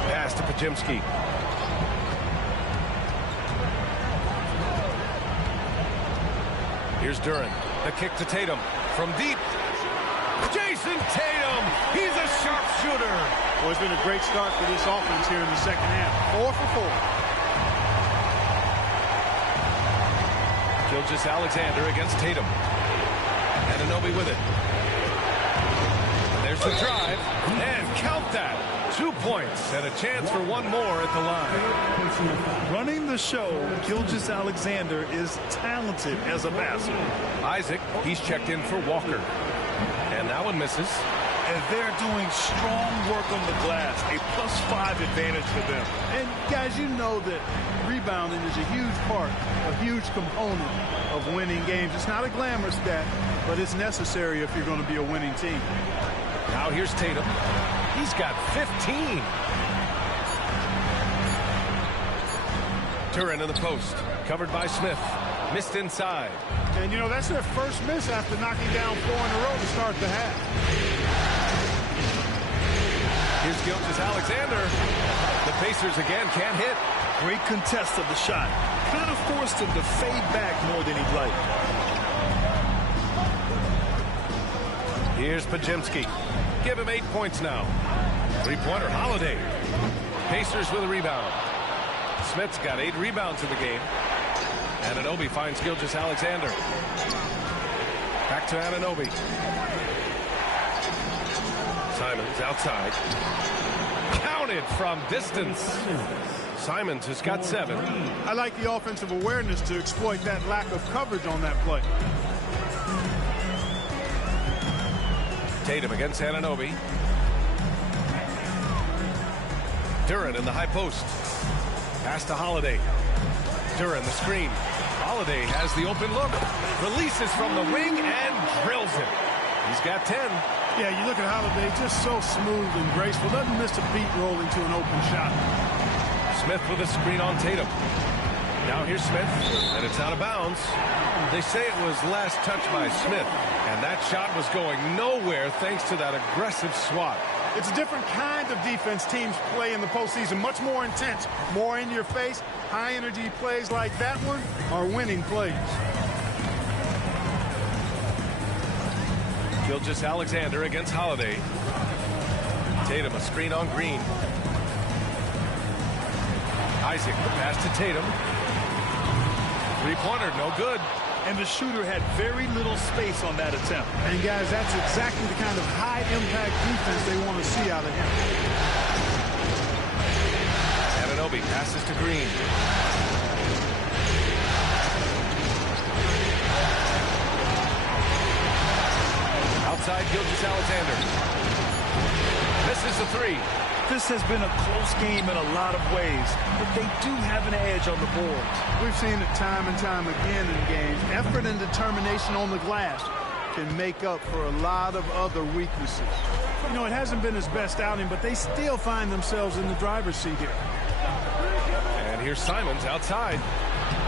Pass to Podziemski. Here's Duren. The kick to Tatum. From deep. Jason Tatum. He's a sharpshooter. Well, it's been a great start for this offense here in the second half. 4 for 4. Gilgeous-Alexander against Tatum. Anunoby with it. There's the drive. And count that. 2 points and a chance for one more at the line. Running the show, Gilgeous-Alexander is talented as a passer. Isaac, he's checked in for Walker. And that one misses. And they're doing strong work on the glass. A +5 advantage for them. And guys, you know that rebounding is a huge part, a huge component of winning games. It's not a glamorous stat, but it's necessary if you're going to be a winning team. Now here's Tatum. He's got 15. Duren in the post. Covered by Smith. Missed inside. And, you know, that's their first miss after knocking down 4 in a row to start the half. Here's Gilgeous-Alexander. The Pacers again can't hit. Great contest of the shot. Kind of forced him to fade back more than he'd like. Here's Podziemski. Give him 8 points now. Three-pointer, Holiday. Pacers with a rebound. Smith's got 8 rebounds in the game. Anunoby finds Gilgeous-Alexander. Back to Anunoby. Simons outside. Counted from distance. Simons has got 7. I like the offensive awareness to exploit that lack of coverage on that play. Tatum against Anunoby. Duren in the high post. Pass to Holiday. Duren the screen. Holiday has the open look. Releases from the wing and drills it. He's got 10. Yeah, you look at Holiday, just so smooth and graceful. Doesn't miss a beat rolling to an open shot. Smith with a screen on Tatum. Now here's Smith, and it's out of bounds. They say it was last touched by Smith, and that shot was going nowhere thanks to that aggressive swat. It's a different kind of defense teams play in the postseason, much more intense, more in your face. High-energy plays like that one are winning plays. Gilgeous-Alexander against Holiday. Tatum a screen on Green. Isaac the pass to Tatum. Three-pointer, no good. And the shooter had very little space on that attempt. And guys, that's exactly the kind of high-impact defense they want to see out of him. Anunoby passes to Green. Outside Gilgeous-Alexander. Misses the 3. This has been a close game in a lot of ways, but they do have an edge on the boards. We've seen it time and time again in games. Effort and determination on the glass can make up for a lot of other weaknesses. You know, it hasn't been his best outing, but they still find themselves in the driver's seat here. And here's Simons outside.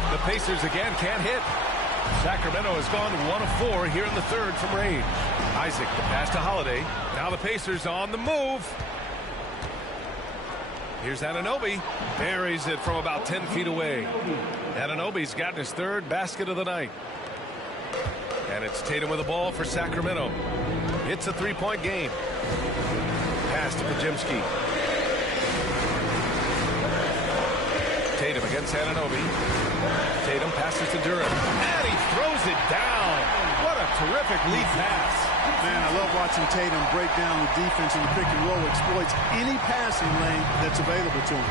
The Pacers again can't hit. Sacramento has gone 1 of 4 here in the third from range. Isaac, the pass to Holiday. Now the Pacers on the move. Here's Anunoby. Buries it from about 10 feet away. Anunoby's gotten his 3rd basket of the night. And it's Tatum with the ball for Sacramento. It's a 3-point game. Pass to Podziemski. Tatum against Anunoby. Tatum passes to Duren. And he throws it down. What a terrific lead pass. Man, I love watching Tatum break down the defense in the pick and roll, exploits any passing lane that's available to him.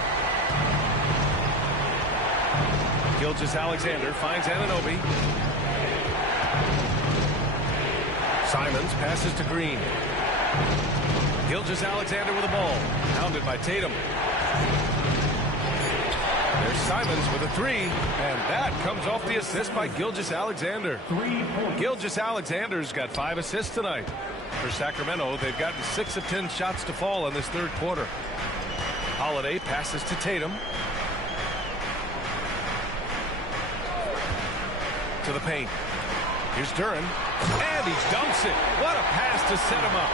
Gilgeous-Alexander finds Anunoby. Simons passes to Green. Gilgeous-Alexander with the ball. Pounded by Tatum. There's Simons with a three, and that comes off the assist by Gilgeous-Alexander. Gilgeous-Alexander's got 5 assists tonight. For Sacramento, they've gotten 6 of 10 shots to fall in this third quarter. Holiday passes to Tatum. To the paint. Here's Duren, and he dunks it. What a pass to set him up.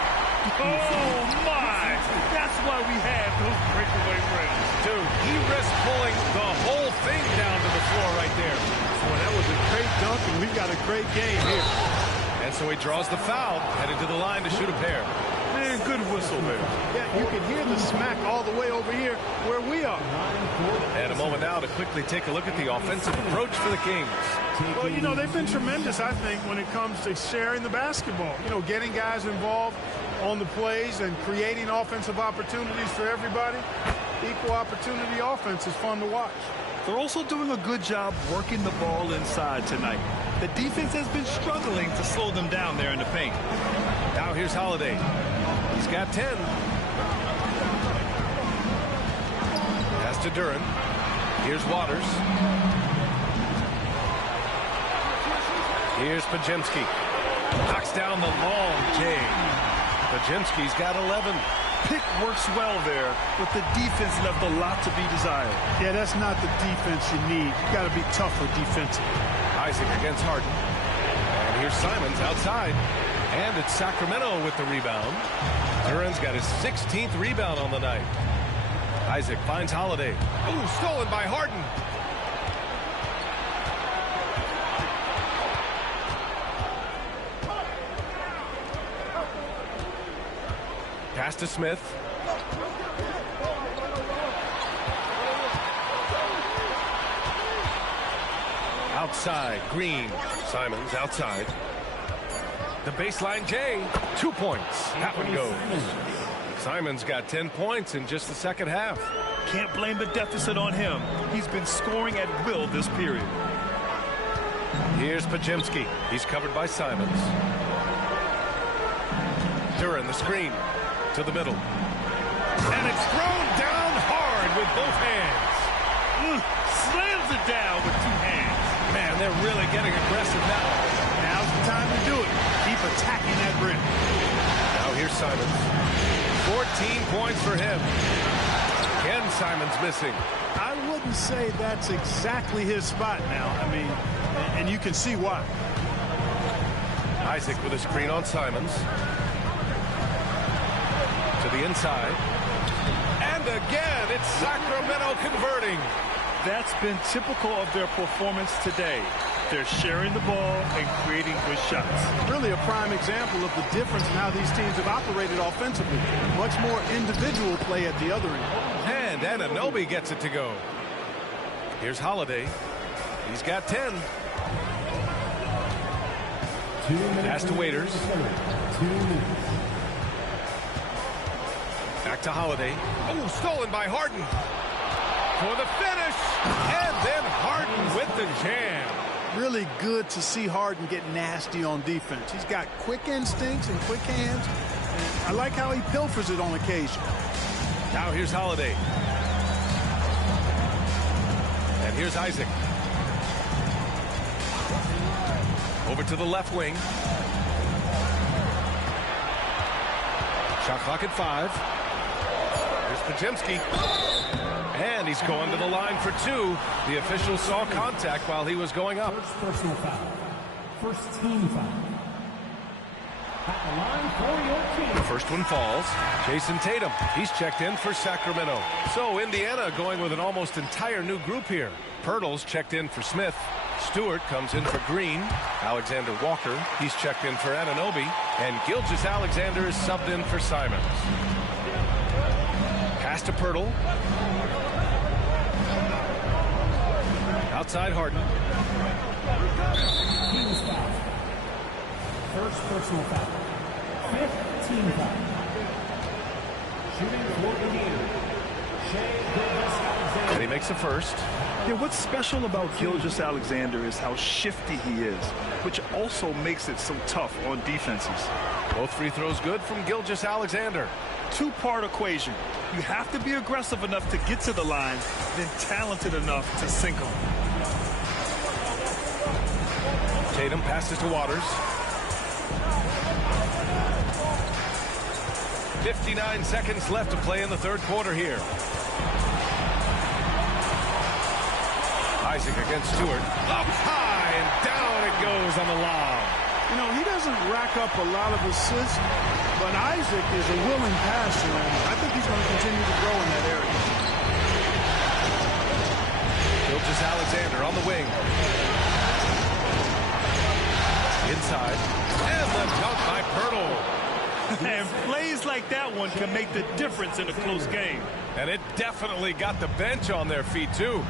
Oh, my. That's why we have those breakaway rims. Dude, he risked pulling the whole thing down to the floor right there. Boy, that was a great dunk, and we've got a great game here. And so he draws the foul, headed to the line to shoot a pair. Man, good whistle there. Yeah, you can hear the smack all the way over here where we are. And a moment now to quickly take a look at the offensive approach for the Kings. Well, you know, they've been tremendous, I think, when it comes to sharing the basketball. You know, getting guys involved on the plays and creating offensive opportunities for everybody. Equal opportunity offense is fun to watch. They're also doing a good job working the ball inside tonight. The defense has been struggling to slow them down there in the paint. Now here's Holiday. He's got 10. Pass to Duren. Here's Waters. Here's Podziemski. Knocks down the long J. Podziemski's got 11. Pick works well there, but the defense left a lot to be desired. Yeah, that's not the defense you need. You got to be tougher defensively. Isaac against Harden. And here's Simons outside. And it's Sacramento with the rebound. Duren's got his 16th rebound on the night. Isaac finds Holiday. Ooh, stolen by Harden. Pass to Smith. Outside, Green. Simons outside. The baseline J. 2 points. That one goes. Simons got 10 points in just the second half. Can't blame the deficit on him. He's been scoring at will this period. Here's Podziemski. He's covered by Simons. Duren the screen. To the middle. And it's thrown down hard with both hands. Slams it down with 2 hands. Man, they're really getting aggressive now. Now's the time to do it. Keep attacking that rim. Now here's Simons. 14 points for him. Again, Simons missing. I wouldn't say that's exactly his spot now. I mean, and you can see why. Isaac with a screen on Simons. To the inside. And again, it's Sacramento converting. That's been typical of their performance today. They're sharing the ball and creating good shots. Really a prime example of the difference in how these teams have operated offensively. Much more individual play at the other end. And Anunoby gets it to go. Here's Holiday. He's got 10. Pass to Waiters. Back to Holiday. Oh, stolen by Harden. For the finish. And then Harden with the jam. Really good to see Harden get nasty on defense. He's got quick instincts and quick hands. And I like how he pilfers it on occasion. Now here's Holiday. And here's Isaac. Over to the left wing. Shot clock at 5. Here's Podziemski. And he's going to the line for 2. The official saw contact while he was going up. First personal foul. First team foul. At the line for your team. The first one falls. Jason Tatum. He's checked in for Sacramento. So Indiana going with an almost entire new group here. Pirtle's checked in for Smith. Stewart comes in for Green. Alexander Walker. He's checked in for Anunoby. And Gilgeous-Alexander is subbed in for Simons. Pass to Pirtle. Outside Harden. Team's foul. First personal foul. Fifth team foul. Shooting for Indiana. Shai Gilgeous-Alexander. And he makes the first. Yeah, what's special about Gilgeous-Alexander is how shifty he is, which also makes it so tough on defenses. Both free throws good from Gilgeous-Alexander. Two-part equation. You have to be aggressive enough to get to the line, then talented enough to sink them. Tatum passes to Waters. 59 seconds left to play in the third quarter here. Isaac against Stewart. Up high and down it goes on the lob. You know, he doesn't rack up a lot of assists, but Isaac is a willing passer, and I think he's going to continue to grow in that area. Gilgeous-Alexander on the wing. Inside. And the dunk by Pirtle. And plays like that one can make the difference in a close game. And it definitely got the bench on their feet, too.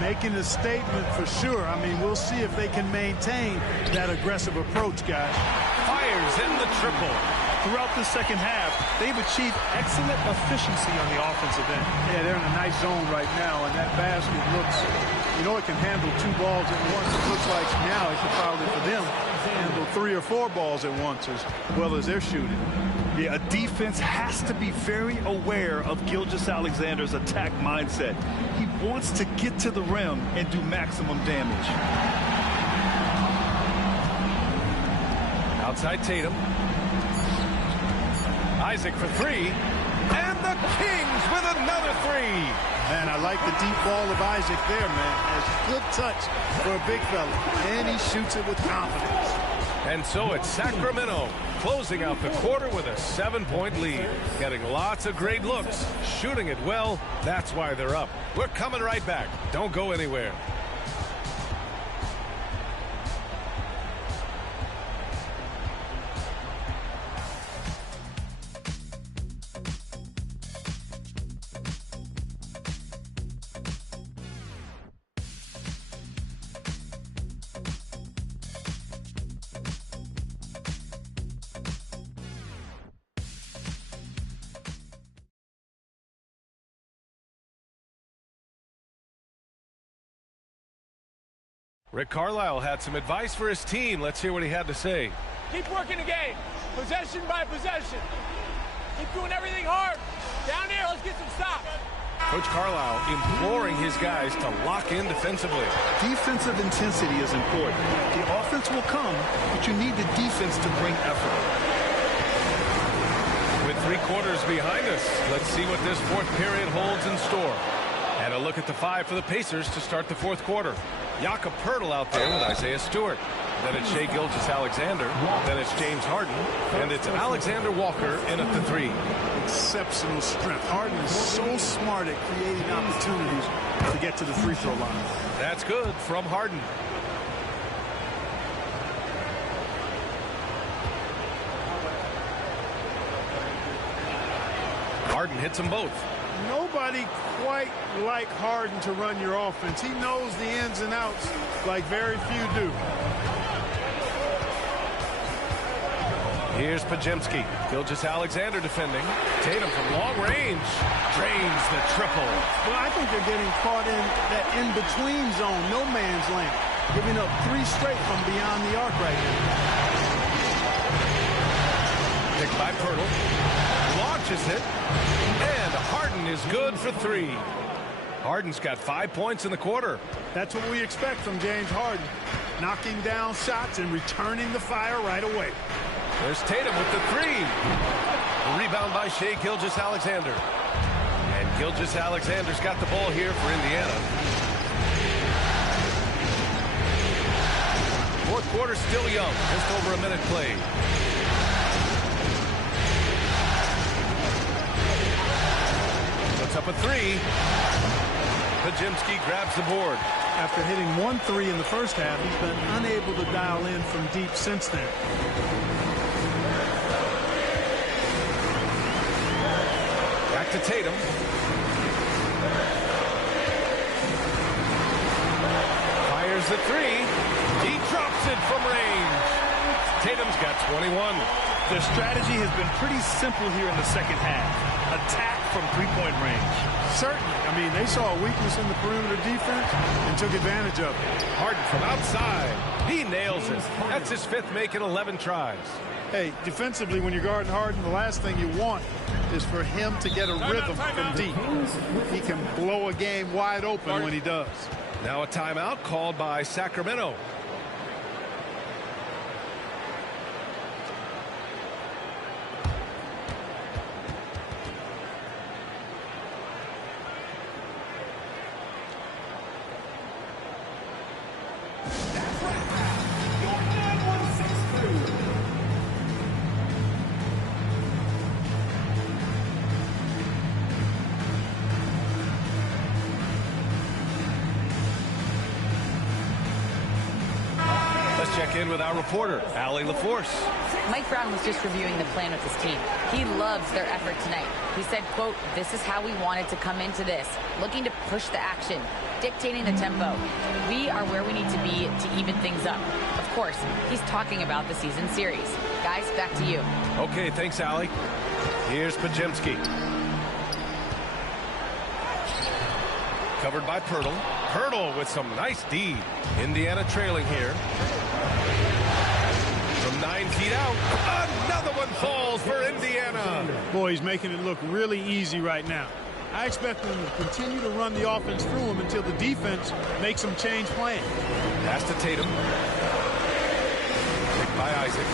Making a statement for sure. I mean, we'll see if they can maintain that aggressive approach, guys. Fires in the triple. Throughout the second half, they've achieved excellent efficiency on the offensive end. Yeah, they're in a nice zone right now, and that basket looks, you know, it can handle 2 balls at once. It looks like now it could probably, for them, handle 3 or 4 balls at once as well as they're shooting. Yeah, a defense has to be very aware of Gilgeous-Alexander's attack mindset. He wants to get to the rim and do maximum damage. Outside Tatum. Isaac for 3. And the Kings with another 3. Man, I like the deep ball of Isaac there, man. That's a good touch for a big fella. And he shoots it with confidence. And so it's Sacramento closing out the quarter with a 7-point lead. Getting lots of great looks, shooting it well. That's why they're up. We're coming right back. Don't go anywhere. Rick Carlisle had some advice for his team. Let's hear what he had to say. Keep working the game, possession by possession. Keep doing everything hard. Down here, let's get some stops. Coach Carlisle imploring his guys to lock in defensively. Defensive intensity is important. The offense will come, but you need the defense to bring effort. With 3 quarters behind us, let's see what this fourth period holds in store. And a look at the 5 for the Pacers to start the fourth quarter. Jakob Poeltl out there with Isaiah Stewart. Then it's Shai Gilgeous-Alexander. Then it's James Harden. And it's Alexander Walker in at the 3. Exceptional strength. Harden is so smart at creating opportunities to get to the free throw line. That's good from Harden. Harden hits them both. Nobody quite like Harden to run your offense. He knows the ins and outs like very few do. Here's Podziemski. Gilgeous-Alexander defending. Tatum from long range. Drains the triple. Well, I think they're getting caught in that in-between zone, no man's land. Giving up 3 straight from beyond the arc right now. Picked by Poeltl. Launches it. And Harden is good for 3. Harden's got 5 points in the quarter. That's what we expect from James Harden. Knocking down shots and returning the fire right away. There's Tatum with the 3. The rebound by Shai Gilgeous-Alexander. And Gilgeous-Alexander's got the ball here for Indiana. Fourth quarter still young. Just over a minute played. Puts up a 3. Podziemski grabs the board. After hitting 1 3 in the first half, he's been unable to dial in from deep since then. Back to Tatum. Fires the 3. He drops it from range. Tatum's got 21. Their strategy has been pretty simple here in the second half. Attack from three-point range. Certainly. I mean, they saw a weakness in the perimeter defense and took advantage of it. Harden from outside. He nails it. That's his 5th make in 11 tries. Hey, defensively, when you're guarding Harden, the last thing you want is for him to get a rhythm from deep. He can blow a game wide open when he does. Now a timeout called by Sacramento. Check in with our reporter, Allie LaForce. Mike Brown was just reviewing the plan with his team. He loves their effort tonight. He said, quote, "This is how we wanted to come into this, looking to push the action, dictating the tempo. We are where we need to be to even things up." Of course, he's talking about the season series. Guys, back to you. Okay, thanks, Allie. Here's Podziemski. Covered by Pirtle. Pirtle with some nice D. Indiana trailing here. From 9 feet out, another one falls for Indiana. Boy, he's making it look really easy right now. I expect them to continue to run the offense through him until the defense makes them change plans. Pass to Tatum. Picked by Isaac.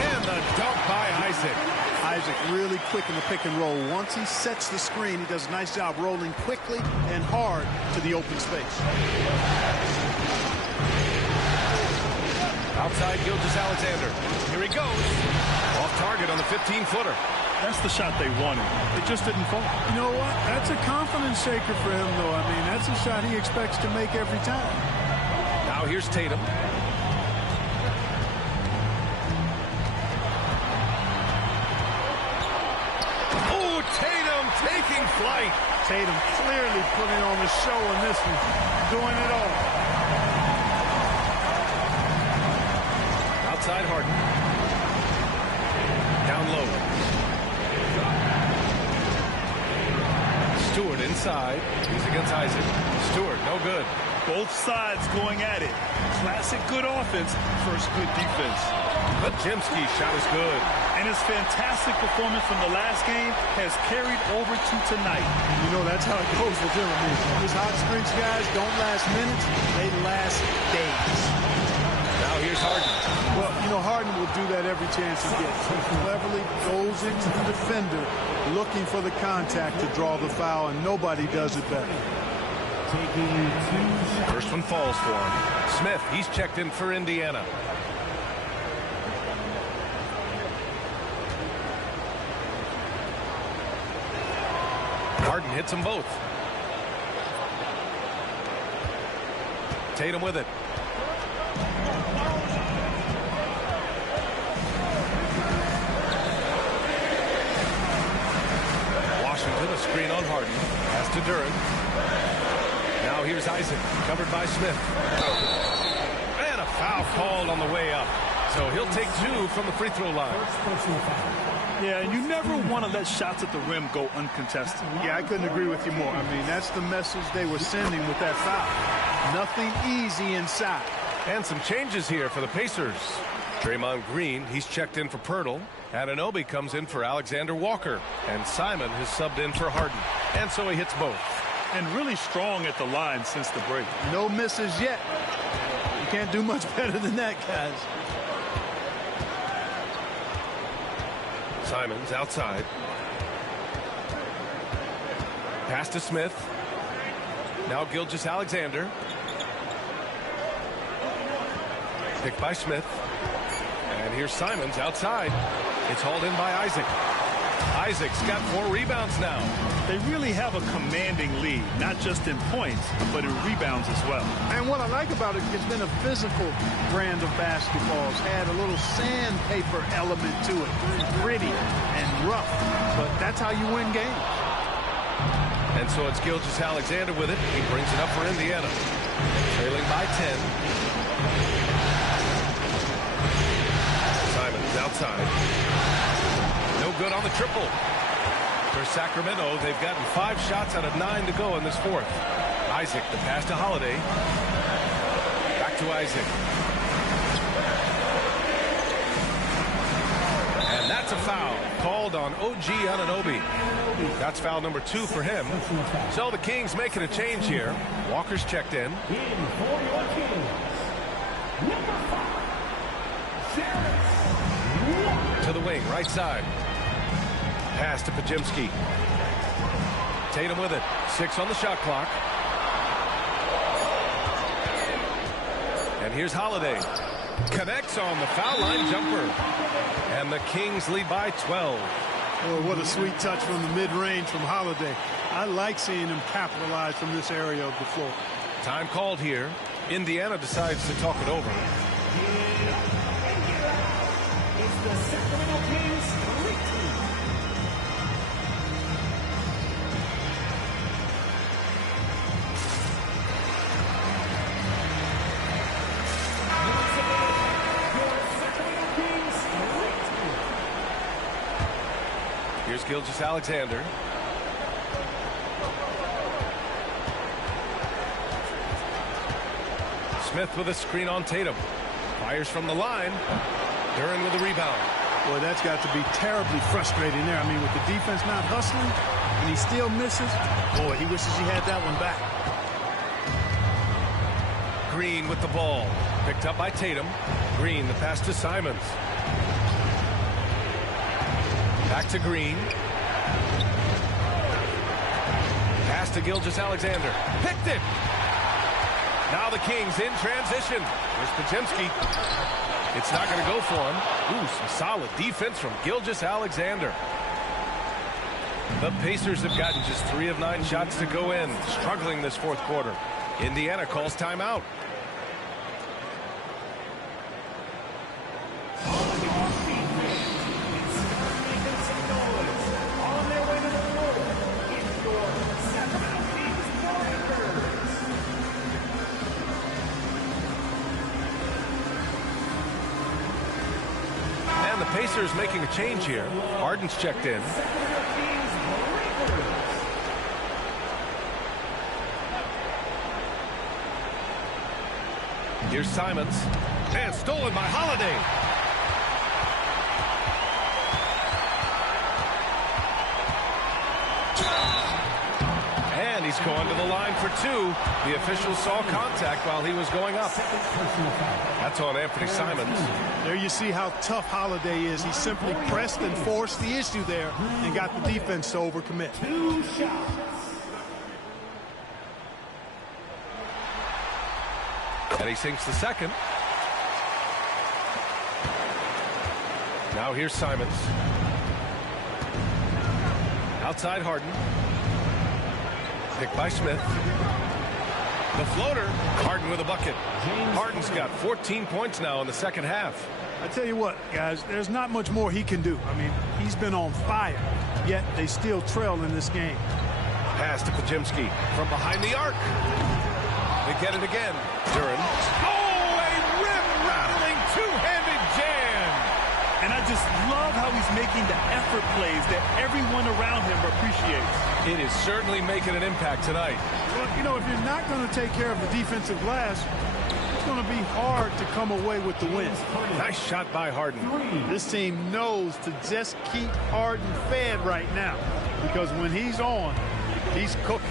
And the dunk by Isaac. Isaac really quick in the pick and roll. Once he sets the screen, he does a nice job rolling quickly and hard to the open space. Outside Gilgeous-Alexander. Here he goes. Off target on the 15-footer. That's the shot they wanted. It just didn't fall. You know what? That's a confidence shaker for him, though. I mean, that's a shot he expects to make every time. Now here's Tatum. Oh, Tatum taking flight. Tatum clearly putting on the show in this one. Doing it all. Outside Harden. Down low. Stewart inside. He's against Isaac. Stewart, no good. Both sides going at it. Classic good offense, first good defense. Podziemski's shot is good. And his fantastic performance from the last game has carried over to tonight. You know, that's how it goes with him. I mean, these hot streaks guys don't last minutes. They last days. Now here's Harden. Well, you know, Harden will do that every chance he gets. He cleverly goes into the defender looking for the contact to draw the foul, and nobody does it better. First one falls for him. Smith, he's checked in for Indiana. Harden hits them both. Tatum with it. Washington, a screen on Harden. Pass to Duren. Now here's Isaac, covered by Smith. And a foul called on the way up. So he'll take 2 from the free throw line. Yeah, and you never want to let shots at the rim go uncontested. Yeah, I couldn't agree with you more. I mean, that's the message they were sending with that foul. Nothing easy inside. And some changes here for the Pacers. Draymond Green, he's checked in for Pirtle. Anunoby comes in for Alexander Walker. And Simon has subbed in for Harden. And so he hits both. And really strong at the line since the break. No misses yet. You can't do much better than that, guys. Simons outside. Pass to Smith. Now Gilgeous-Alexander. Picked by Smith. And here's Simons outside. It's hauled in by Isaac. Isaac's got 4 rebounds now. They really have a commanding lead, not just in points, but in rebounds as well. And what I like about it, it's been a physical brand of basketball. It's had a little sandpaper element to it. Gritty and rough, but that's how you win games. And so it's Gilgeous-Alexander with it. He brings it up for Indiana. Trailing by 10. outside. No good on the triple. For Sacramento, they've gotten 5 shots out of 9 to go in this fourth. Isaac, the pass to Holiday. Back to Isaac. And that's a foul called on OG Anunoby. That's foul number 2 for him. So the Kings making a change here. Walker's checked in. To the wing, right side. Pass to Podziemski. Tatum with it. 6 on the shot clock. And here's Holiday. Connects on the foul line jumper. And the Kings lead by 12. Boy, what a sweet touch from the mid-range from Holiday. I like seeing him capitalize from this area of the floor. Time called here. Indiana decides to talk it over. It's the Sacramento Kings Elite Team. Here's Gilgeous-Alexander. Smith with a screen on Tatum. Fires from the line. Duren with the rebound. Boy, that's got to be terribly frustrating there. I mean, with the defense not hustling and he still misses, boy, he wishes he had that one back. Green with the ball. Picked up by Tatum. Green, the pass to Simons. Back to Green. Pass to Gilgeous-Alexander. Picked it! Now the Kings in transition. Here's Podziemski. It's not going to go for him. Ooh, some solid defense from Gilgeous-Alexander. The Pacers have gotten just 3 of 9 shots to go in. Struggling this fourth quarter. Indiana calls timeout. Pacers making a change here. Harden's checked in. Here's Simons. And stolen by Holiday. And he's going to the line for 2. The official saw contact while he was going up. That's on Anthony Simons. There you see how tough Holiday is. He simply pressed and forced the issue there and got the defense to overcommit. 2 shots. And he sinks the second. Now here's Simons. Outside Harden. Picked by Smith. The floater. Harden with a bucket. Harden's got 14 points now in the second half. I tell you what, guys, there's not much more he can do. I mean, he's been on fire, yet they still trail in this game. Pass to Podziemski from behind the arc. They get it again. Duren. Oh, a rim-rattling two-handed jam. And I just love how he's making the effort plays that everyone around him appreciates. It is certainly making an impact tonight. Well, you know, if you're not going to take care of the defensive glass, it's going to be hard to come away with the win. Nice shot by Harden. This team knows to just keep Harden fed right now, because when he's on, he's cooking.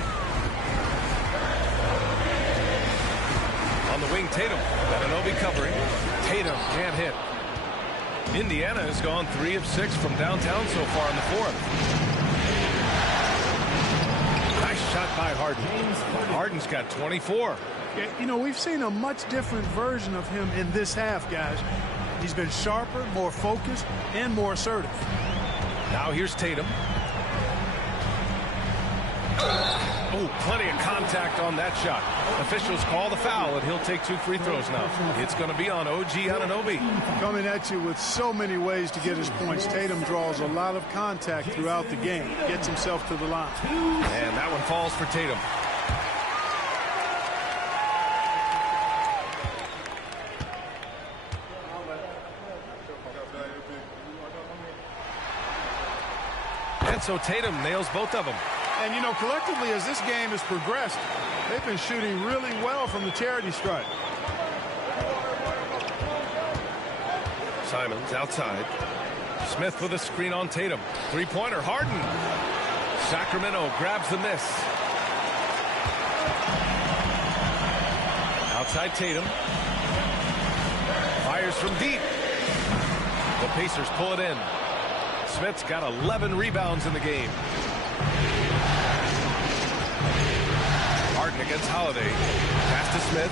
On the wing, Tatum. Anunoby covering. Tatum can't hit. Indiana has gone 3 of 6 from downtown so far in the fourth. Nice shot by Harden. Harden's got 24. Yeah, you know, we've seen a much different version of him in this half, guys. He's been sharper, more focused, and more assertive. Now here's Tatum. Oh, plenty of contact on that shot. Officials call the foul, and he'll take 2 free throws now. It's going to be on OG Anunoby. Coming at you with so many ways to get his points. Tatum draws a lot of contact throughout the game. Gets himself to the line. And that one falls for Tatum. And so Tatum nails both of them. And, you know, collectively, as this game has progressed, they've been shooting really well from the charity stripe. Simons outside. Smith with a screen on Tatum. Three-pointer, Harden. Sacramento grabs the miss. Outside Tatum. Fires from deep. The Pacers pull it in. Smith's got 11 rebounds in the game. Harden against Holiday. Pass to Smith.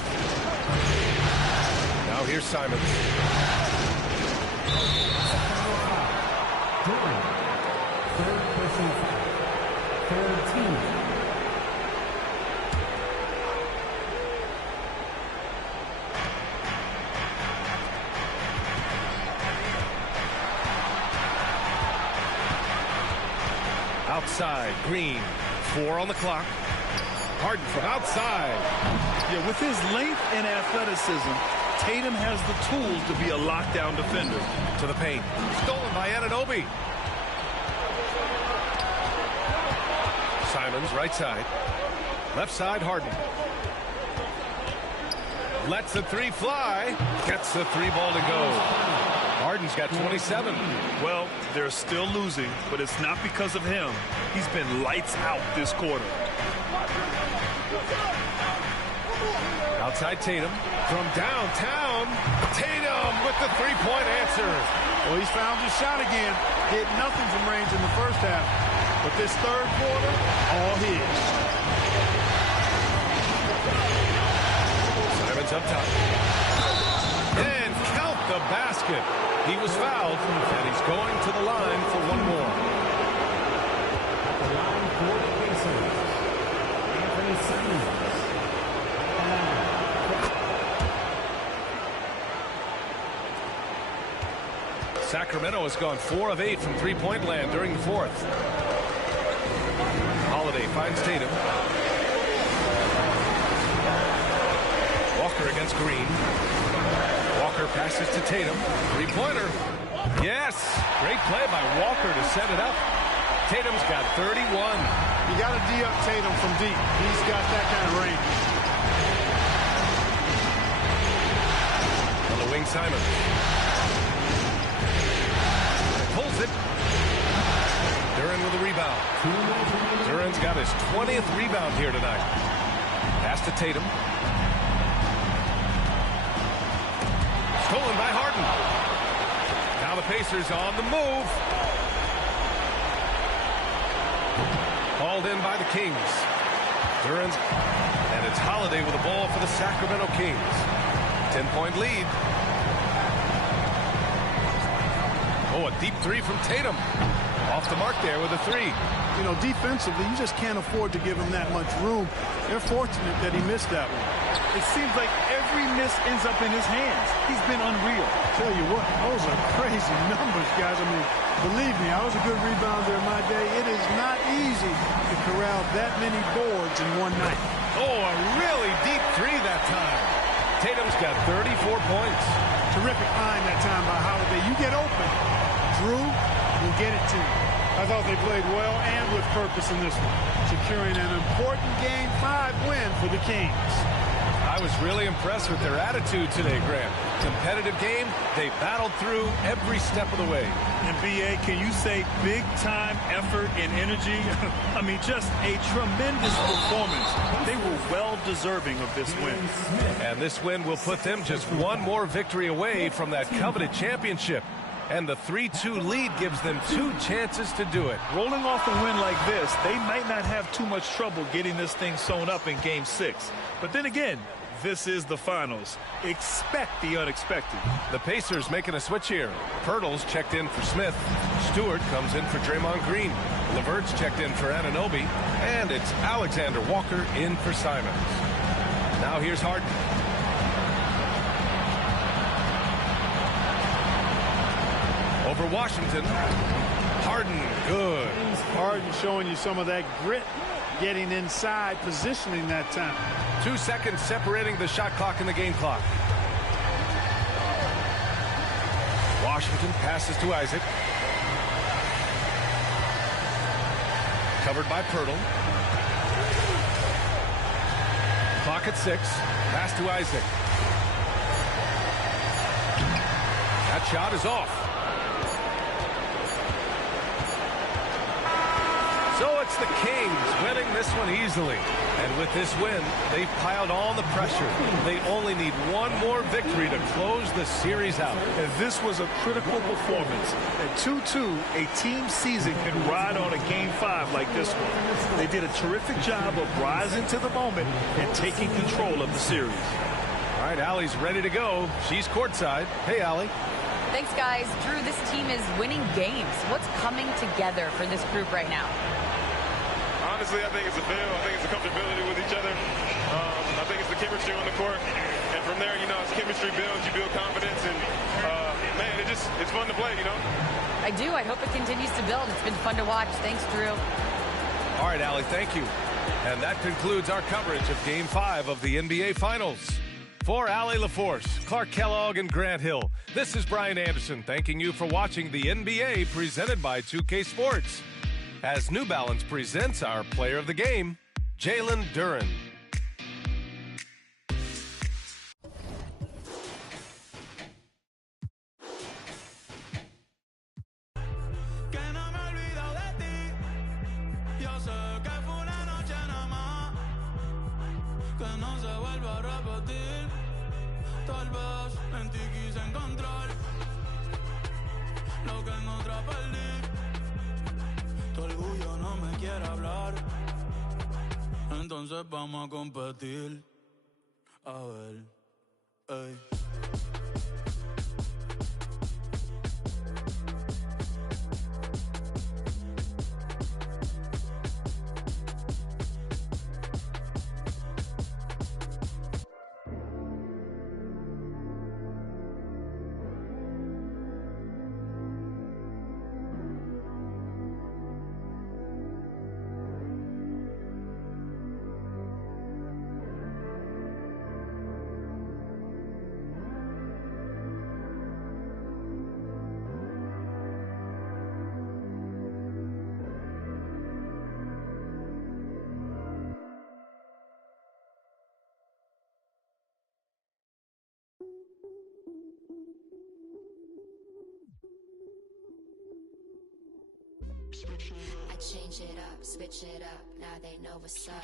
Now here's Simons. Third personal foul. Third team. Outside, Green. 4 on the clock. Harden from outside. Yeah, with his length and athleticism, Tatum has the tools to be a lockdown defender. To the paint. Stolen by Anunoby. Simons, right side. Left side, Harden. Lets the three fly. Gets the three ball to go. Harden's got 27. Well, they're still losing, but it's not because of him. He's been lights out this quarter. Outside Tatum. From downtown, Tatum with the three-point answer. Well, he's found his shot again. Hit nothing from range in the first half. But this third quarter, all his. Simons up top. And count the basket. He was fouled, and he's going to the line for one more. The line for the Pacers. Anthony Simons. Sacramento has gone 4 of 8 from three-point land during the fourth. Holiday finds Tatum. Walker against Green. Walker passes to Tatum. Three-pointer. Yes! Great play by Walker to set it up. Tatum's got 31. You got to D up Tatum from deep. He's got that kind of range. On the wing, Simon. Pulls it. Duren with a rebound. Duren's got his 20th rebound here tonight. Pass to Tatum. Stolen by Harden. Now the Pacers on the move. Hauled in by the Kings. Duren's, and it's Holiday with the ball for the Sacramento Kings. 10-point lead. Oh, a deep three from Tatum. Off the mark there with a three. You know, defensively, you just can't afford to give him that much room. They're fortunate that he missed that one. It seems like every miss ends up in his hands. He's been unreal. Tell you what, those are crazy numbers, guys. I mean, believe me, I was a good rebounder in my day. It is not easy to corral that many boards in one night. Oh, a really deep three that time. Tatum's got 34 points. Terrific find that time by Holiday. You get open. Drew will get it to you. I thought they played well and with purpose in this one, securing an important Game 5 win for the Kings. I was really impressed with their attitude today, Grant. Competitive game, they battled through every step of the way. And B.A., can you say big-time effort and energy? I mean, just a tremendous performance. They were well-deserving of this win. And this win will put them just one more victory away from that coveted championship. And the 3-2 lead gives them 2 chances to do it. Rolling off a win like this, they might not have too much trouble getting this thing sewn up in Game 6. But then again, this is the finals. Expect the unexpected. The Pacers making a switch here. Pirtle's checked in for Smith. Stewart comes in for Draymond Green. LeVert's checked in for Anunoby. And it's Alexander Walker in for Simons. Now here's Harden. Over Washington. Harden, good. Harden showing you some of that grit, getting inside, positioning that time. 2 seconds separating the shot clock and the game clock. Washington passes to Isaac. Covered by Pirtle. Clock at 6. Pass to Isaac. That shot is off. So it's the Kings winning this one easily. And with this win, they've piled on the pressure. They only need one more victory to close the series out. And this was a critical performance. At 2-2, a team season can ride on a Game 5 like this one. They did a terrific job of rising to the moment and taking control of the series. All right, Allie's ready to go. She's courtside. Hey, Allie. Thanks, guys. Drew, this team is winning games. What's coming together for this group right now? Honestly, I think it's a feel. I think it's a comfortability with each other. I think it's the chemistry on the court. And from there, as chemistry builds, you build confidence. And, man, it's fun to play, I do. I hope it continues to build. It's been fun to watch. Thanks, Drew. All right, Allie, thank you. And that concludes our coverage of Game 5 of the NBA Finals. For Allie LaForce, Clark Kellogg, and Grant Hill, this is Brian Anderson thanking you for watching the NBA presented by 2K Sports. As New Balance presents our player of the game, Jalen Duren. Entonces vamos a competir. A ver, ey. I change it up, switch it up, now they know what's up.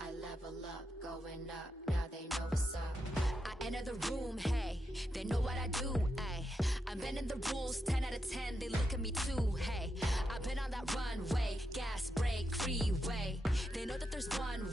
I level up, going up, now they know what's up. I enter the room, hey, they know what I do, ay. I'm bending the rules, 10 out of 10, they look at me too, hey. I've been on that runway, gas, brake, freeway. They know that there's one